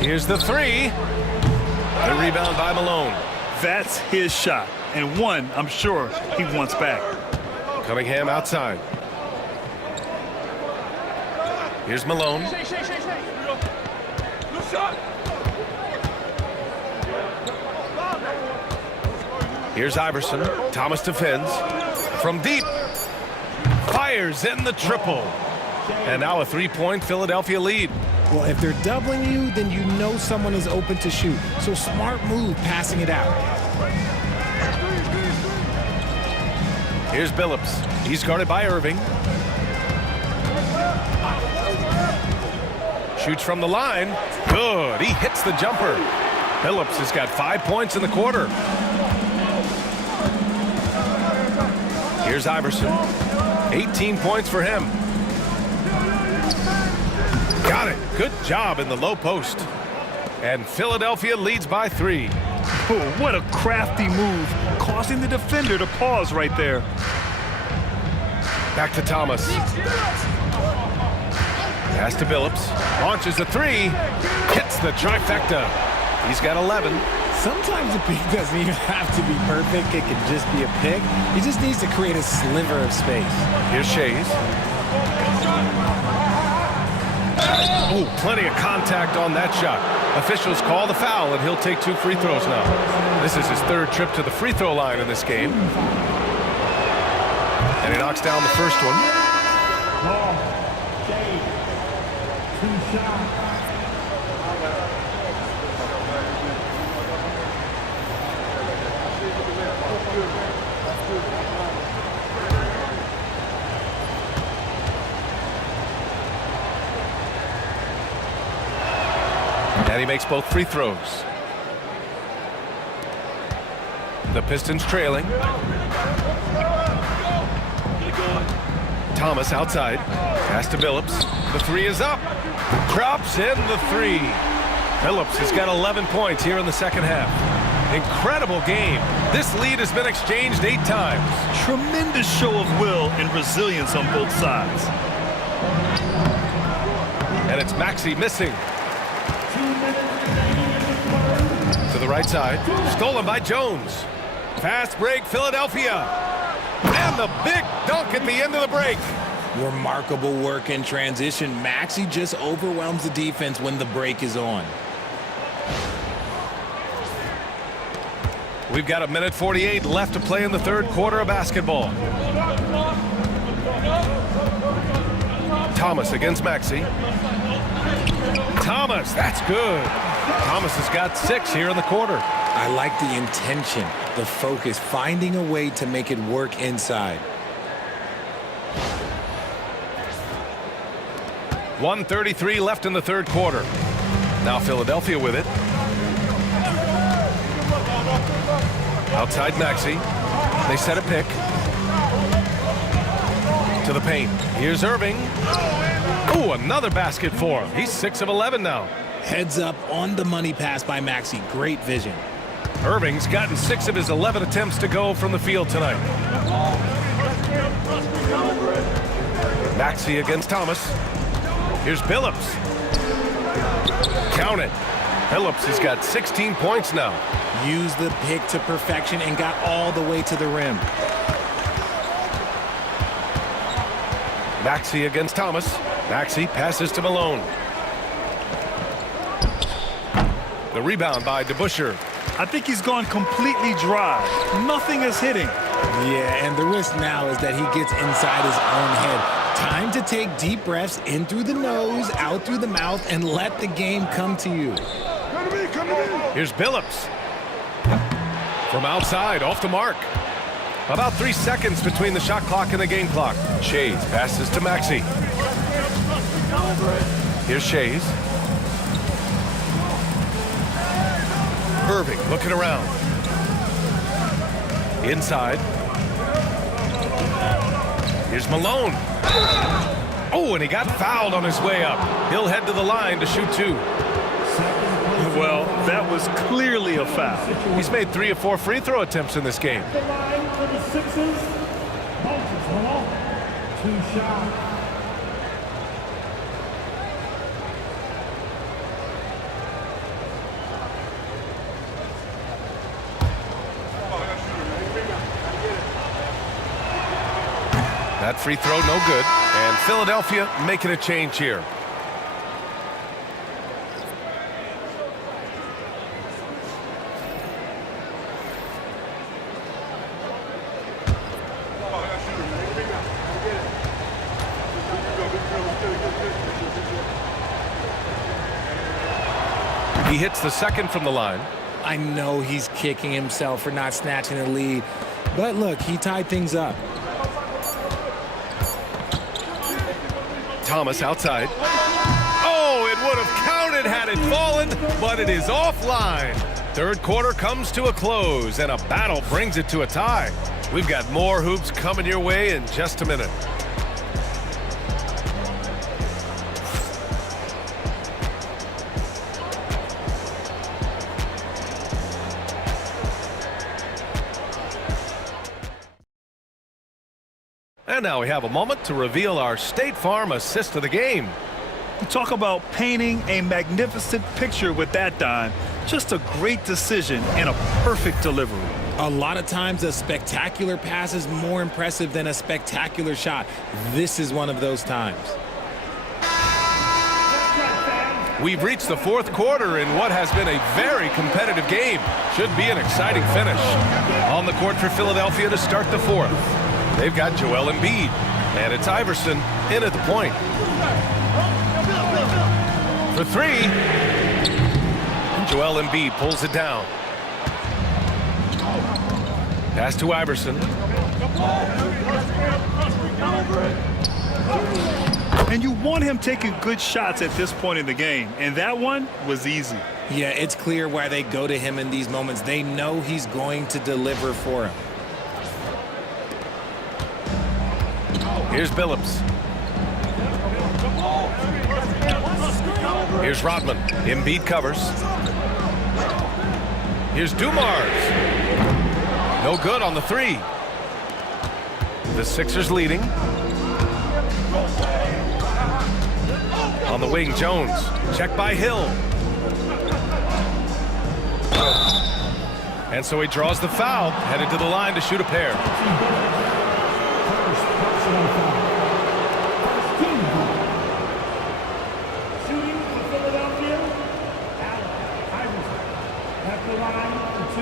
Here's the three. The rebound by Malone. That's his shot, and one I'm sure he wants back. Cunningham outside. Here's Malone. Here's Iverson. Thomas defends. From deep. Fires in the triple. And now a three-point Philadelphia lead. Well, if they're doubling you, then you know someone is open to shoot. So smart move passing it out. Here's Billups. He's guarded by Irving. Shoots from the line. Good. He hits the jumper. Billups has got 5 points in the quarter. Here's Iverson. 18 points for him. Got it. Good job in the low post. And Philadelphia leads by 3. Oh, what a crafty move, causing the defender to pause right there. Back to Thomas. Pass to Billups. Launches a three. Hits the trifecta. He's got 11. Sometimes the pick doesn't even have to be perfect. It can just be a pick. He just needs to create a sliver of space. Here's Shays. Oh, plenty of contact on that shot. Officials call the foul, and he'll take 2 free throws now. This is his 3rd trip to the free throw line in this game. And he knocks down the first one. Ball. Shade. 2 shots. And he makes both free throws. The Pistons trailing. Thomas outside. Pass to Billups. The three is up. Drops in the three. Billups has got 11 points here in the second half. Incredible game. This lead has been exchanged 8 times. Tremendous show of will and resilience on both sides. And it's Maxey missing. To the right side. Stolen by Jones. Fast break, Philadelphia. And the big dunk at the end of the break. Remarkable work in transition. Maxey just overwhelms the defense when the break is on. We've got 1:48 left to play in the 3rd quarter of basketball. Thomas against Maxey. Thomas, that's good. Thomas has got 6 here in the quarter. I like the intention, the focus, finding a way to make it work inside. 1:33 left in the 3rd quarter. Now Philadelphia with it. Outside Maxey. They set a pick. To the paint. Here's Irving. Oh, another basket for him. He's 6 of 11 now. Heads up on the money pass by Maxey. Great vision. Irving's gotten 6 of his 11 attempts to go from the field tonight. Maxey against Thomas. Here's Billups. Count it. Billups has got 16 points now. Used the pick to perfection and got all the way to the rim. Maxey against Thomas. Maxey passes to Malone. The rebound by DeBusschere. I think he's gone completely dry. Nothing is hitting. Yeah, and the risk now is that he gets inside his own head. Time to take deep breaths in through the nose, out through the mouth, and let the game come to you. Here's Billups. From outside, off the mark. About 3 seconds between the shot clock and the game clock. Shays passes to Maxey. Here's Shays. Irving looking around. Inside. Here's Malone. Oh, and he got fouled on his way up. He'll head to the line to shoot 2. Well, that was clearly a foul. He's made 3 or 4 free throw attempts in this game. The line for the Sixers, Moses. Ball, 2 shots. That free throw no good, and Philadelphia making a change here. He hits the second from the line. I know he's kicking himself for not snatching the lead, but look, he tied things up. Thomas outside. Oh, it would have counted had it fallen, but it is offline. Third quarter comes to a close, and a battle brings it to a tie. We've got more hoops coming your way in just a minute. And now we have a moment to reveal our State Farm assist of the game. Talk about painting a magnificent picture with that dime. Just a great decision and a perfect delivery. A lot of times a spectacular pass is more impressive than a spectacular shot. This is one of those times. We've reached the fourth quarter in what has been a very competitive game. Should be an exciting finish. On the court for Philadelphia to start the fourth. They've got Joel Embiid, and it's Iverson in at the point. For three, Joel Embiid pulls it down. Pass to Iverson. And you want him taking good shots at this point in the game, and that one was easy. Yeah, it's clear why they go to him in these moments. They know he's going to deliver for him. Here's Billups. Here's Rodman. Embiid covers. Here's Dumars. No good on the three. The Sixers leading. On the wing, Jones. Check by Hill. And so he draws the foul, headed to the line to shoot a pair. Shooting for Philadelphia, Iverson. At the line for 2.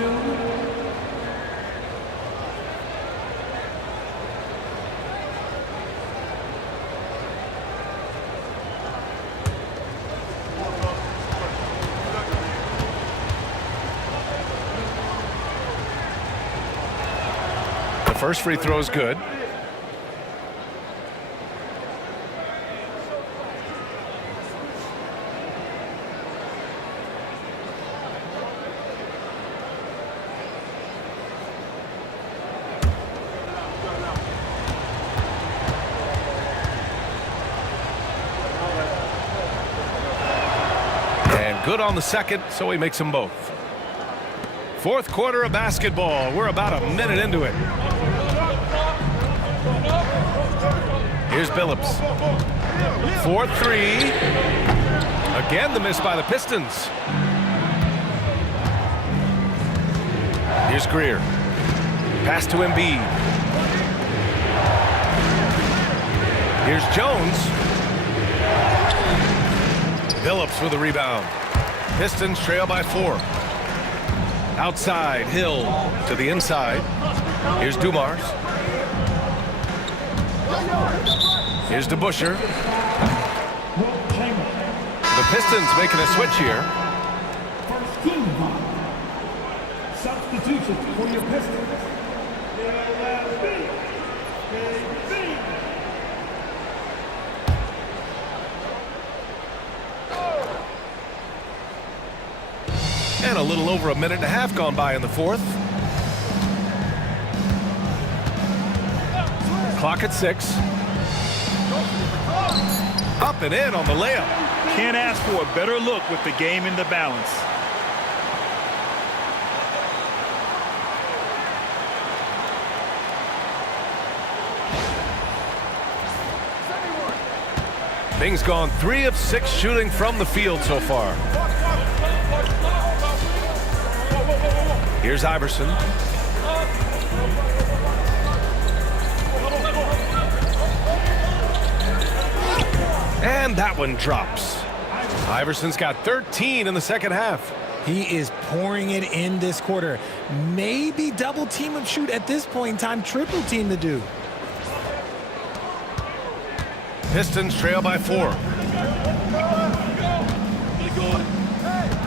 The first free throw is good. Good on the second, so he makes them both. Fourth quarter of basketball. We're about a minute into it. Here's Billups. 4-3. Again, the miss by the Pistons. Here's Greer. Pass to Embiid. Here's Jones. Billups with a rebound. Pistons trail by 4. Outside, Hill to the inside. Here's Dumars. Here's DeBusschere. The Pistons making a switch here. First team foul. Substitution for your Pistons. And a little over a minute and a half gone by in the fourth. Clock at 6. Up and in on the layup. Can't ask for a better look with the game in the balance. Bing's gone 3 of 6 shooting from the field so far. Here's Iverson. And that one drops. Iverson's got 13 in the second half. He is pouring it in this quarter. Maybe double team him shoot at this point in time, triple team the dude. Pistons trail by 4.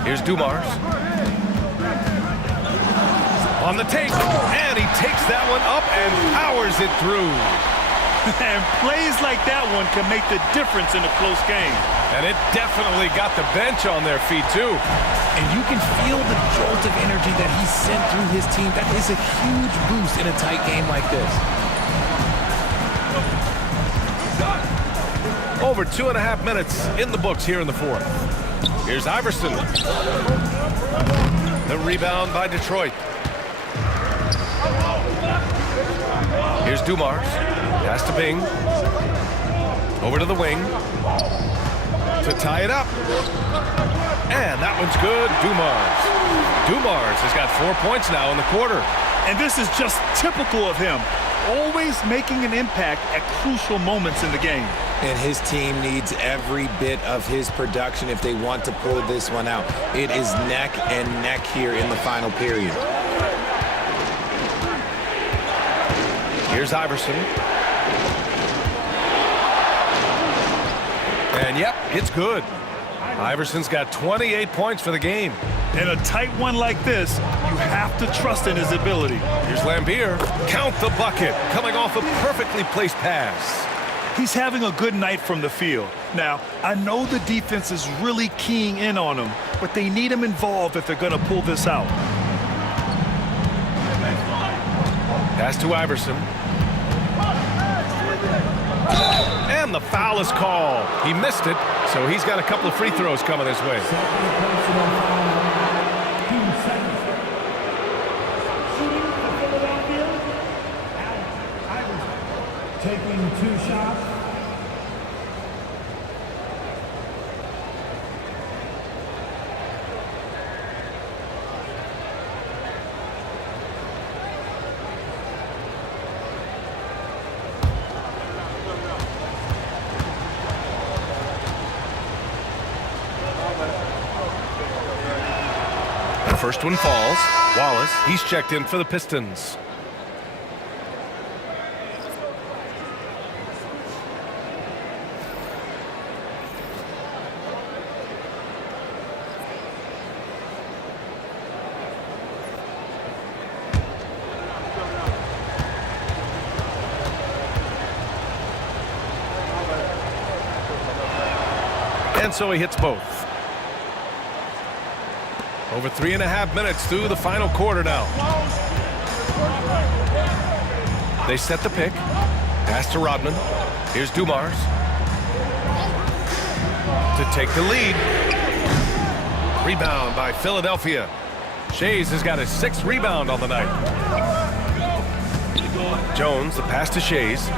Here's Dumars. On the take, and he takes that one up and powers it through. And plays like that one can make the difference in a close game. And it definitely got the bench on their feet, too. And you can feel the jolt of energy that he sent through his team. That is a huge boost in a tight game like this. Over 2.5 minutes in the books here in the fourth. Here's Iverson. The rebound by Detroit. Here's Dumars. Pass to Bing. Over to the wing. To tie it up. And that one's good. Dumars has got 4 points now in the quarter. And this is just typical of him. Always making an impact at crucial moments in the game. And his team needs every bit of his production if they want to pull this one out. It is neck and neck here in the final period. Here's Iverson. And yep, it's good. Iverson's got 28 points for the game. In a tight one like this, you have to trust in his ability. Here's Lambier. Count the bucket. Coming off a perfectly placed pass. He's having a good night from the field. Now, I know the defense is really keying in on him, but they need him involved if they're going to pull this out. Pass to Iverson. And the foul is called. He missed it, so he's got a couple of free throws coming his way. Taking 2 shots. The first one falls. Wallace, he's checked in for the Pistons. And so he hits both. Over 3.5 minutes through the final quarter now. They set the pick. Pass to Rodman. Here's Dumars. To take the lead. Rebound by Philadelphia. Shays has got his 6th rebound on the night. Jones, the pass to Shays.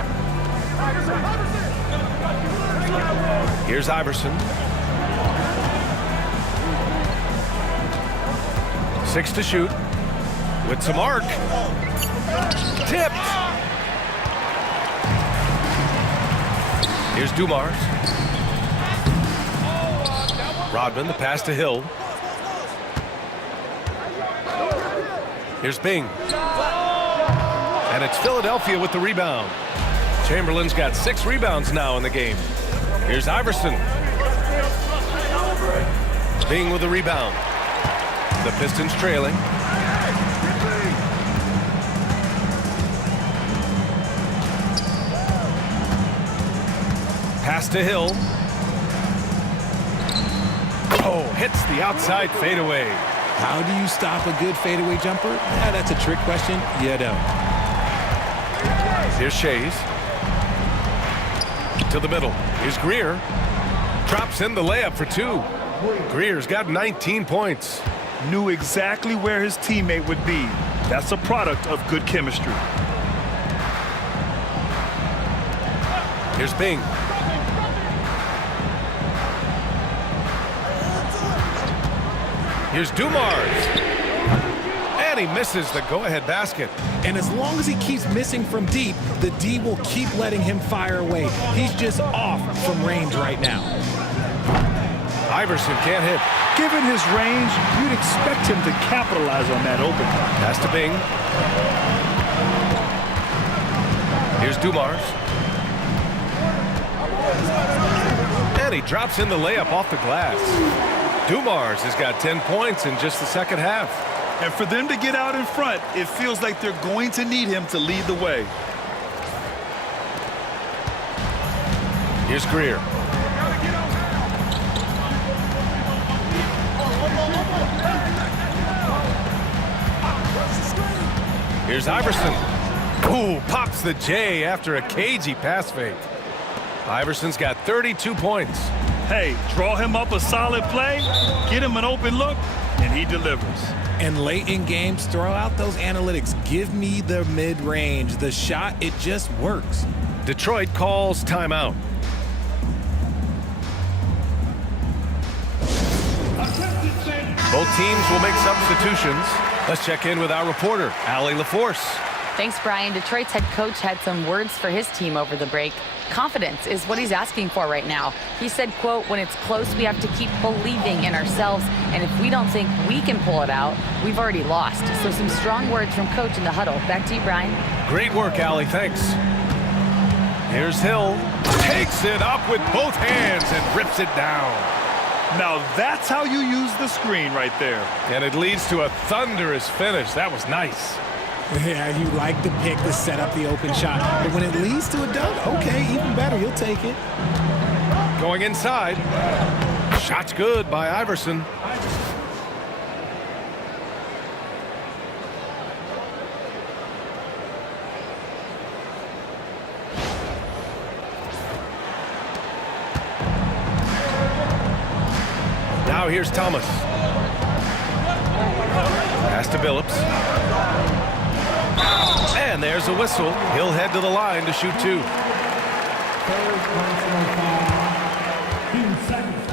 Here's Iverson. 6 to shoot. With some arc. Tipped. Here's Dumars. Rodman, the pass to Hill. Here's Bing. And it's Philadelphia with the rebound. Chamberlain's got 6 rebounds now in the game. Here's Iverson. Bing with the rebound. The Pistons trailing. Pass to Hill. Oh, hits the outside fadeaway. How do you stop a good fadeaway jumper? That's a trick question. You don't. Here's Shays. To the middle. Here's Greer. Drops in the layup for 2. Greer's got 19 points. Knew exactly where his teammate would be. That's a product of good chemistry. Here's Bing. Here's Dumars. And he misses the go-ahead basket. And as long as he keeps missing from deep, the D will keep letting him fire away. He's just off from range right now. Iverson can't hit. Given his range, you'd expect him to capitalize on that open. Pass to Bing. Here's Dumars. And he drops in the layup off the glass. Dumars has got 10 points in just the second half. And for them to get out in front, it feels like they're going to need him to lead the way. Here's Greer. Here's Iverson. Ooh, pops the J after a cagey pass fake. Iverson's got 32 points. Hey, draw him up a solid play, get him an open look, and he delivers. And late in games, throw out those analytics. Give me the mid-range. The shot, it just works. Detroit calls timeout. Both teams will make substitutions. Let's check in with our reporter, Allie LaForce. Thanks, Brian. Detroit's head coach had some words for his team over the break. Confidence is what he's asking for right now. He said, quote, when it's close, we have to keep believing in ourselves. And if we don't think we can pull it out, we've already lost. So some strong words from coach in the huddle. Back to you, Brian. Great work, Allie. Thanks. Here's Hill. Takes it up with both hands and rips it down. Now that's how you use the screen right there. And it leads to a thunderous finish. That was nice. Yeah, you like the pick to set up the open shot. But when it leads to a dunk, okay, even better. You'll take it. Going inside. Shot's good by Iverson. Now here's Thomas. Pass to Billups. And there's a whistle. He'll head to the line to shoot two. Third personal foul. 2 seconds.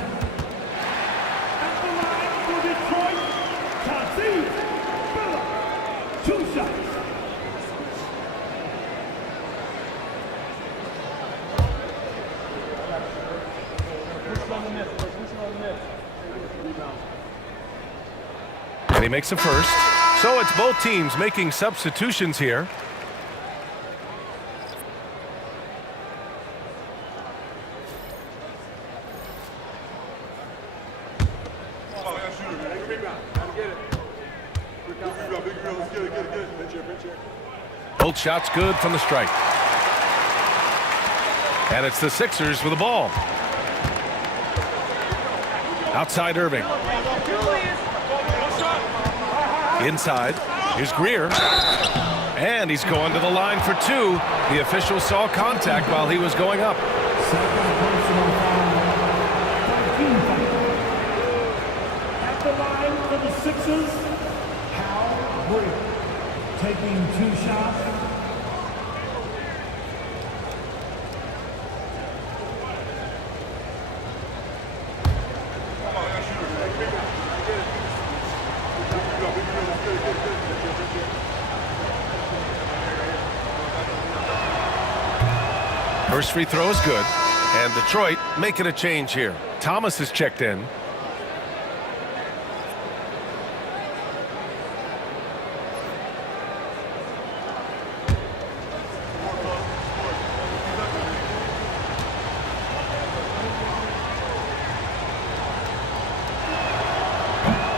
At the line for Detroit, Billups. 2 shots. And he makes a first. So it's both teams making substitutions here. Both shots good from the strike. And it's the Sixers with the ball. Outside Irving. Inside, here's Greer. And he's going to the line for two. The official saw contact while he was going up. Second personal foul. 13 fouls. At the line for the Sixers, Hal Greer. Taking 2 shots. First free throw is good. And Detroit making a change here. Thomas is checked in.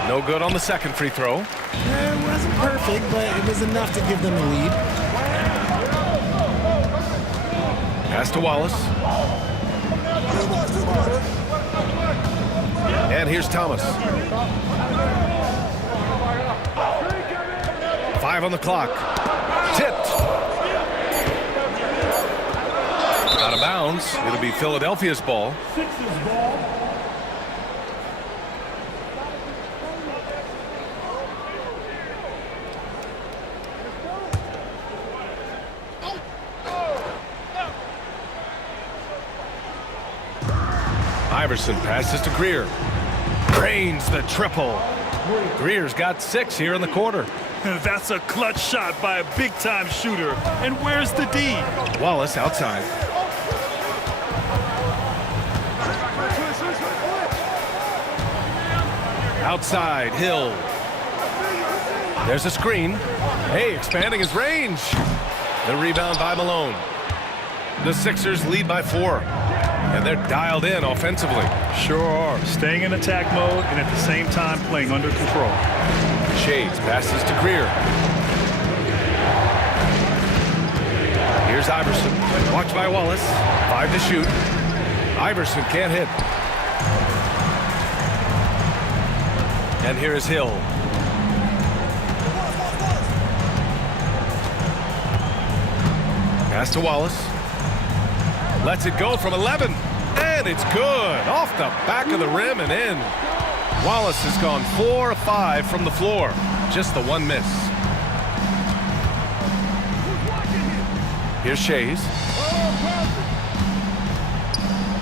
No good on the second free throw. It wasn't perfect, but it was enough to give them the lead. Pass to Wallace. And here's Thomas. 5 on the clock. Tipped. Out of bounds. It'll be Philadelphia's ball. Sixers ball. Iverson passes to Greer. Drains the triple. Greer's got 6 here in the quarter. That's a clutch shot by a big-time shooter. And where's the D? Wallace outside. Outside, Hill. There's a screen. Hey, expanding his range. The rebound by Malone. The Sixers lead by 4. And they're dialed in offensively. Sure are. Staying in attack mode and at the same time playing under control. Shades passes to Greer. Here's Iverson. Watched by Wallace. 5 to shoot. Iverson can't hit. And here is Hill. Pass to Wallace. Lets it go from 11. And it's good. Off the back of the rim and in. Wallace has gone 4 of 5 from the floor. Just the one miss. Here's Shays.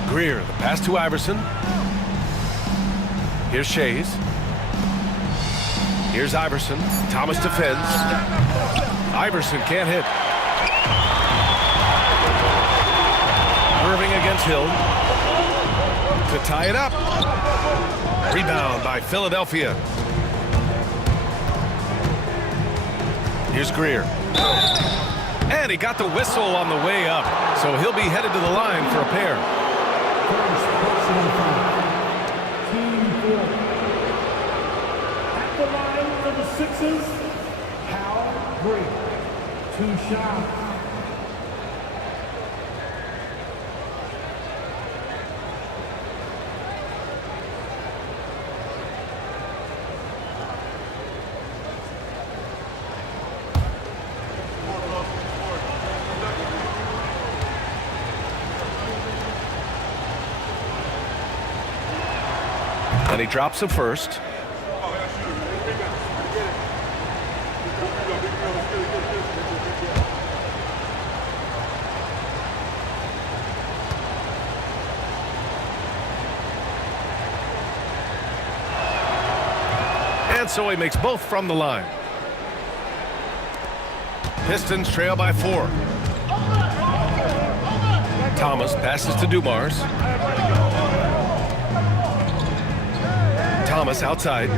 Greer, the pass to Iverson. Here's Shays. Here's Iverson. Thomas defends. Iverson can't hit. Irving against Hill. To tie it up. Rebound by Philadelphia. Here's Greer. And he got the whistle on the way up. So he'll be headed to the line for a pair. Team 4. At the line for the Sixers, Hal Greer. 2 shots. And he drops the first. And so he makes both from the line. Pistons trail by 4. Thomas passes to Dumars. Thomas outside.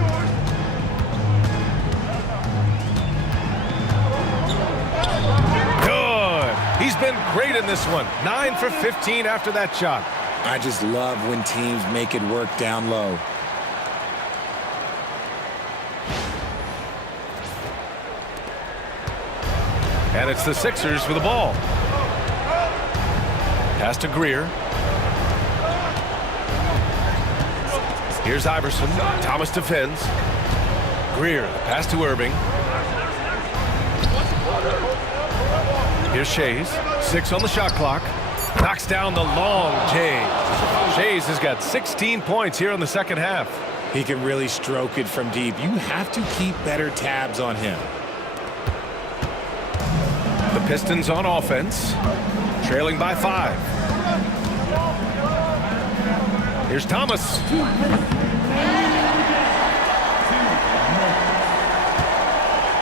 Good. He's been great in this one. 9 for 15 after that shot. I just love when teams make it work down low. And it's the Sixers with the ball. Pass to Greer. Here's Iverson. Thomas defends. Greer, the pass to Irving. Here's Shays. 6 on the shot clock. Knocks down the long J. Shays has got 16 points here in the second half. He can really stroke it from deep. You have to keep better tabs on him. The Pistons on offense. Trailing by 5. Here's Thomas.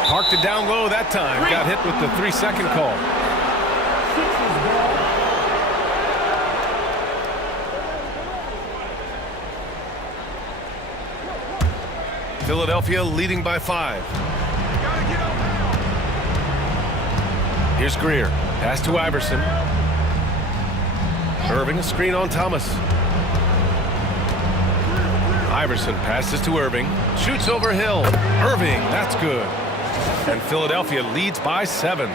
Parked it down low that time. Got hit with the 3-second call. Philadelphia leading by 5. Here's Greer. Pass to Iverson. Irving, a screen on Thomas. Iverson passes to Irving. Shoots over Hill. Irving, that's good. And Philadelphia leads by 7.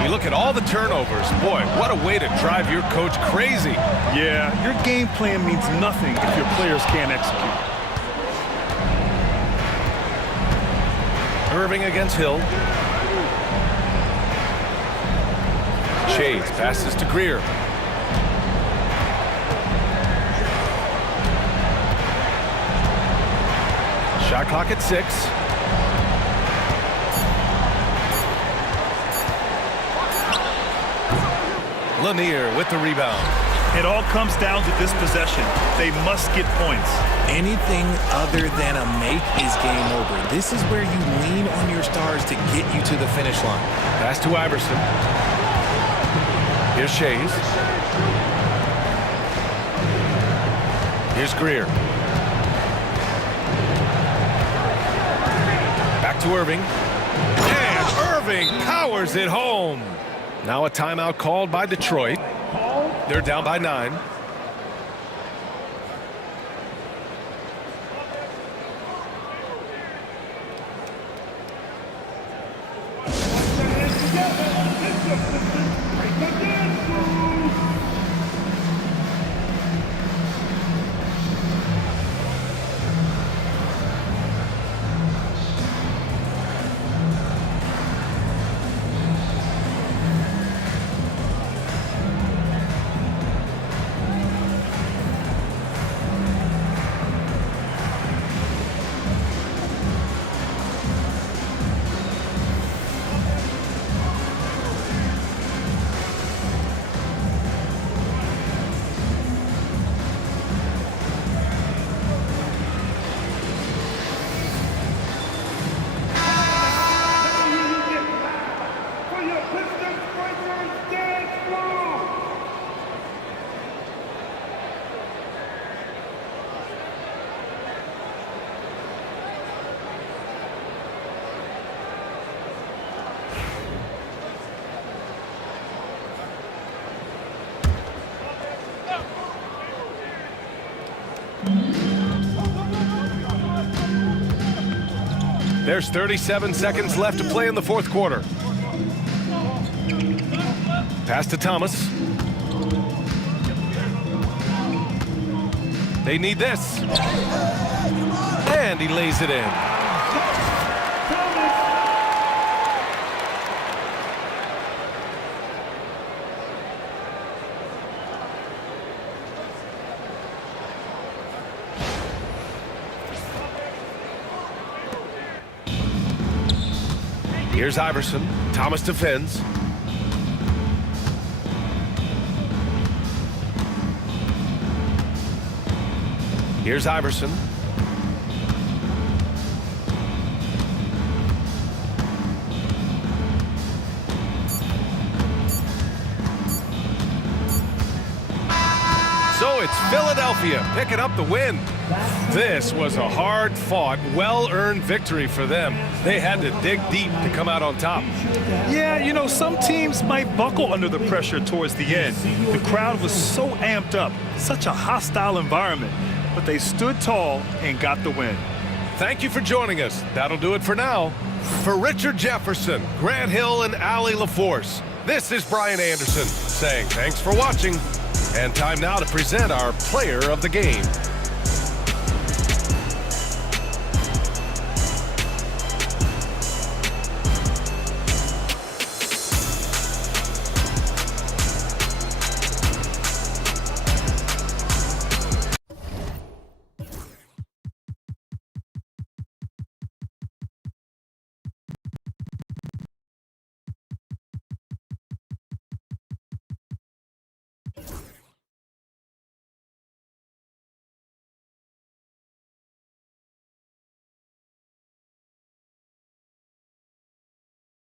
We look at all the turnovers. Boy, what a way to drive your coach crazy. Yeah, your game plan means nothing if your players can't execute. Irving against Hill. Shades passes to Greer. Shot clock at 6. Lanier with the rebound. It all comes down to this possession. They must get points. Anything other than a make is game over. This is where you lean on your stars to get you to the finish line. Pass to Iverson. Here's Shays. Here's Greer. Back to Irving. And Irving powers it home. Now a timeout called by Detroit. They're down by 9. For your Pistons Breakers dance floor. There's 37 seconds left to play in the fourth quarter. Pass to Thomas. They need this. And he lays it in. Here's Iverson. Thomas defends. Here's Iverson. So it's Philadelphia picking up the win. This was a hard-fought, well-earned victory for them. They had to dig deep to come out on top. Yeah, you know, some teams might buckle under the pressure towards the end. The crowd was so amped up, such a hostile environment, but they stood tall and got the win. Thank you for joining us. That'll do it for now. For Richard Jefferson, Grant Hill, and Allie LaForce, this is Brian Anderson saying thanks for watching. And time now to present our player of the game.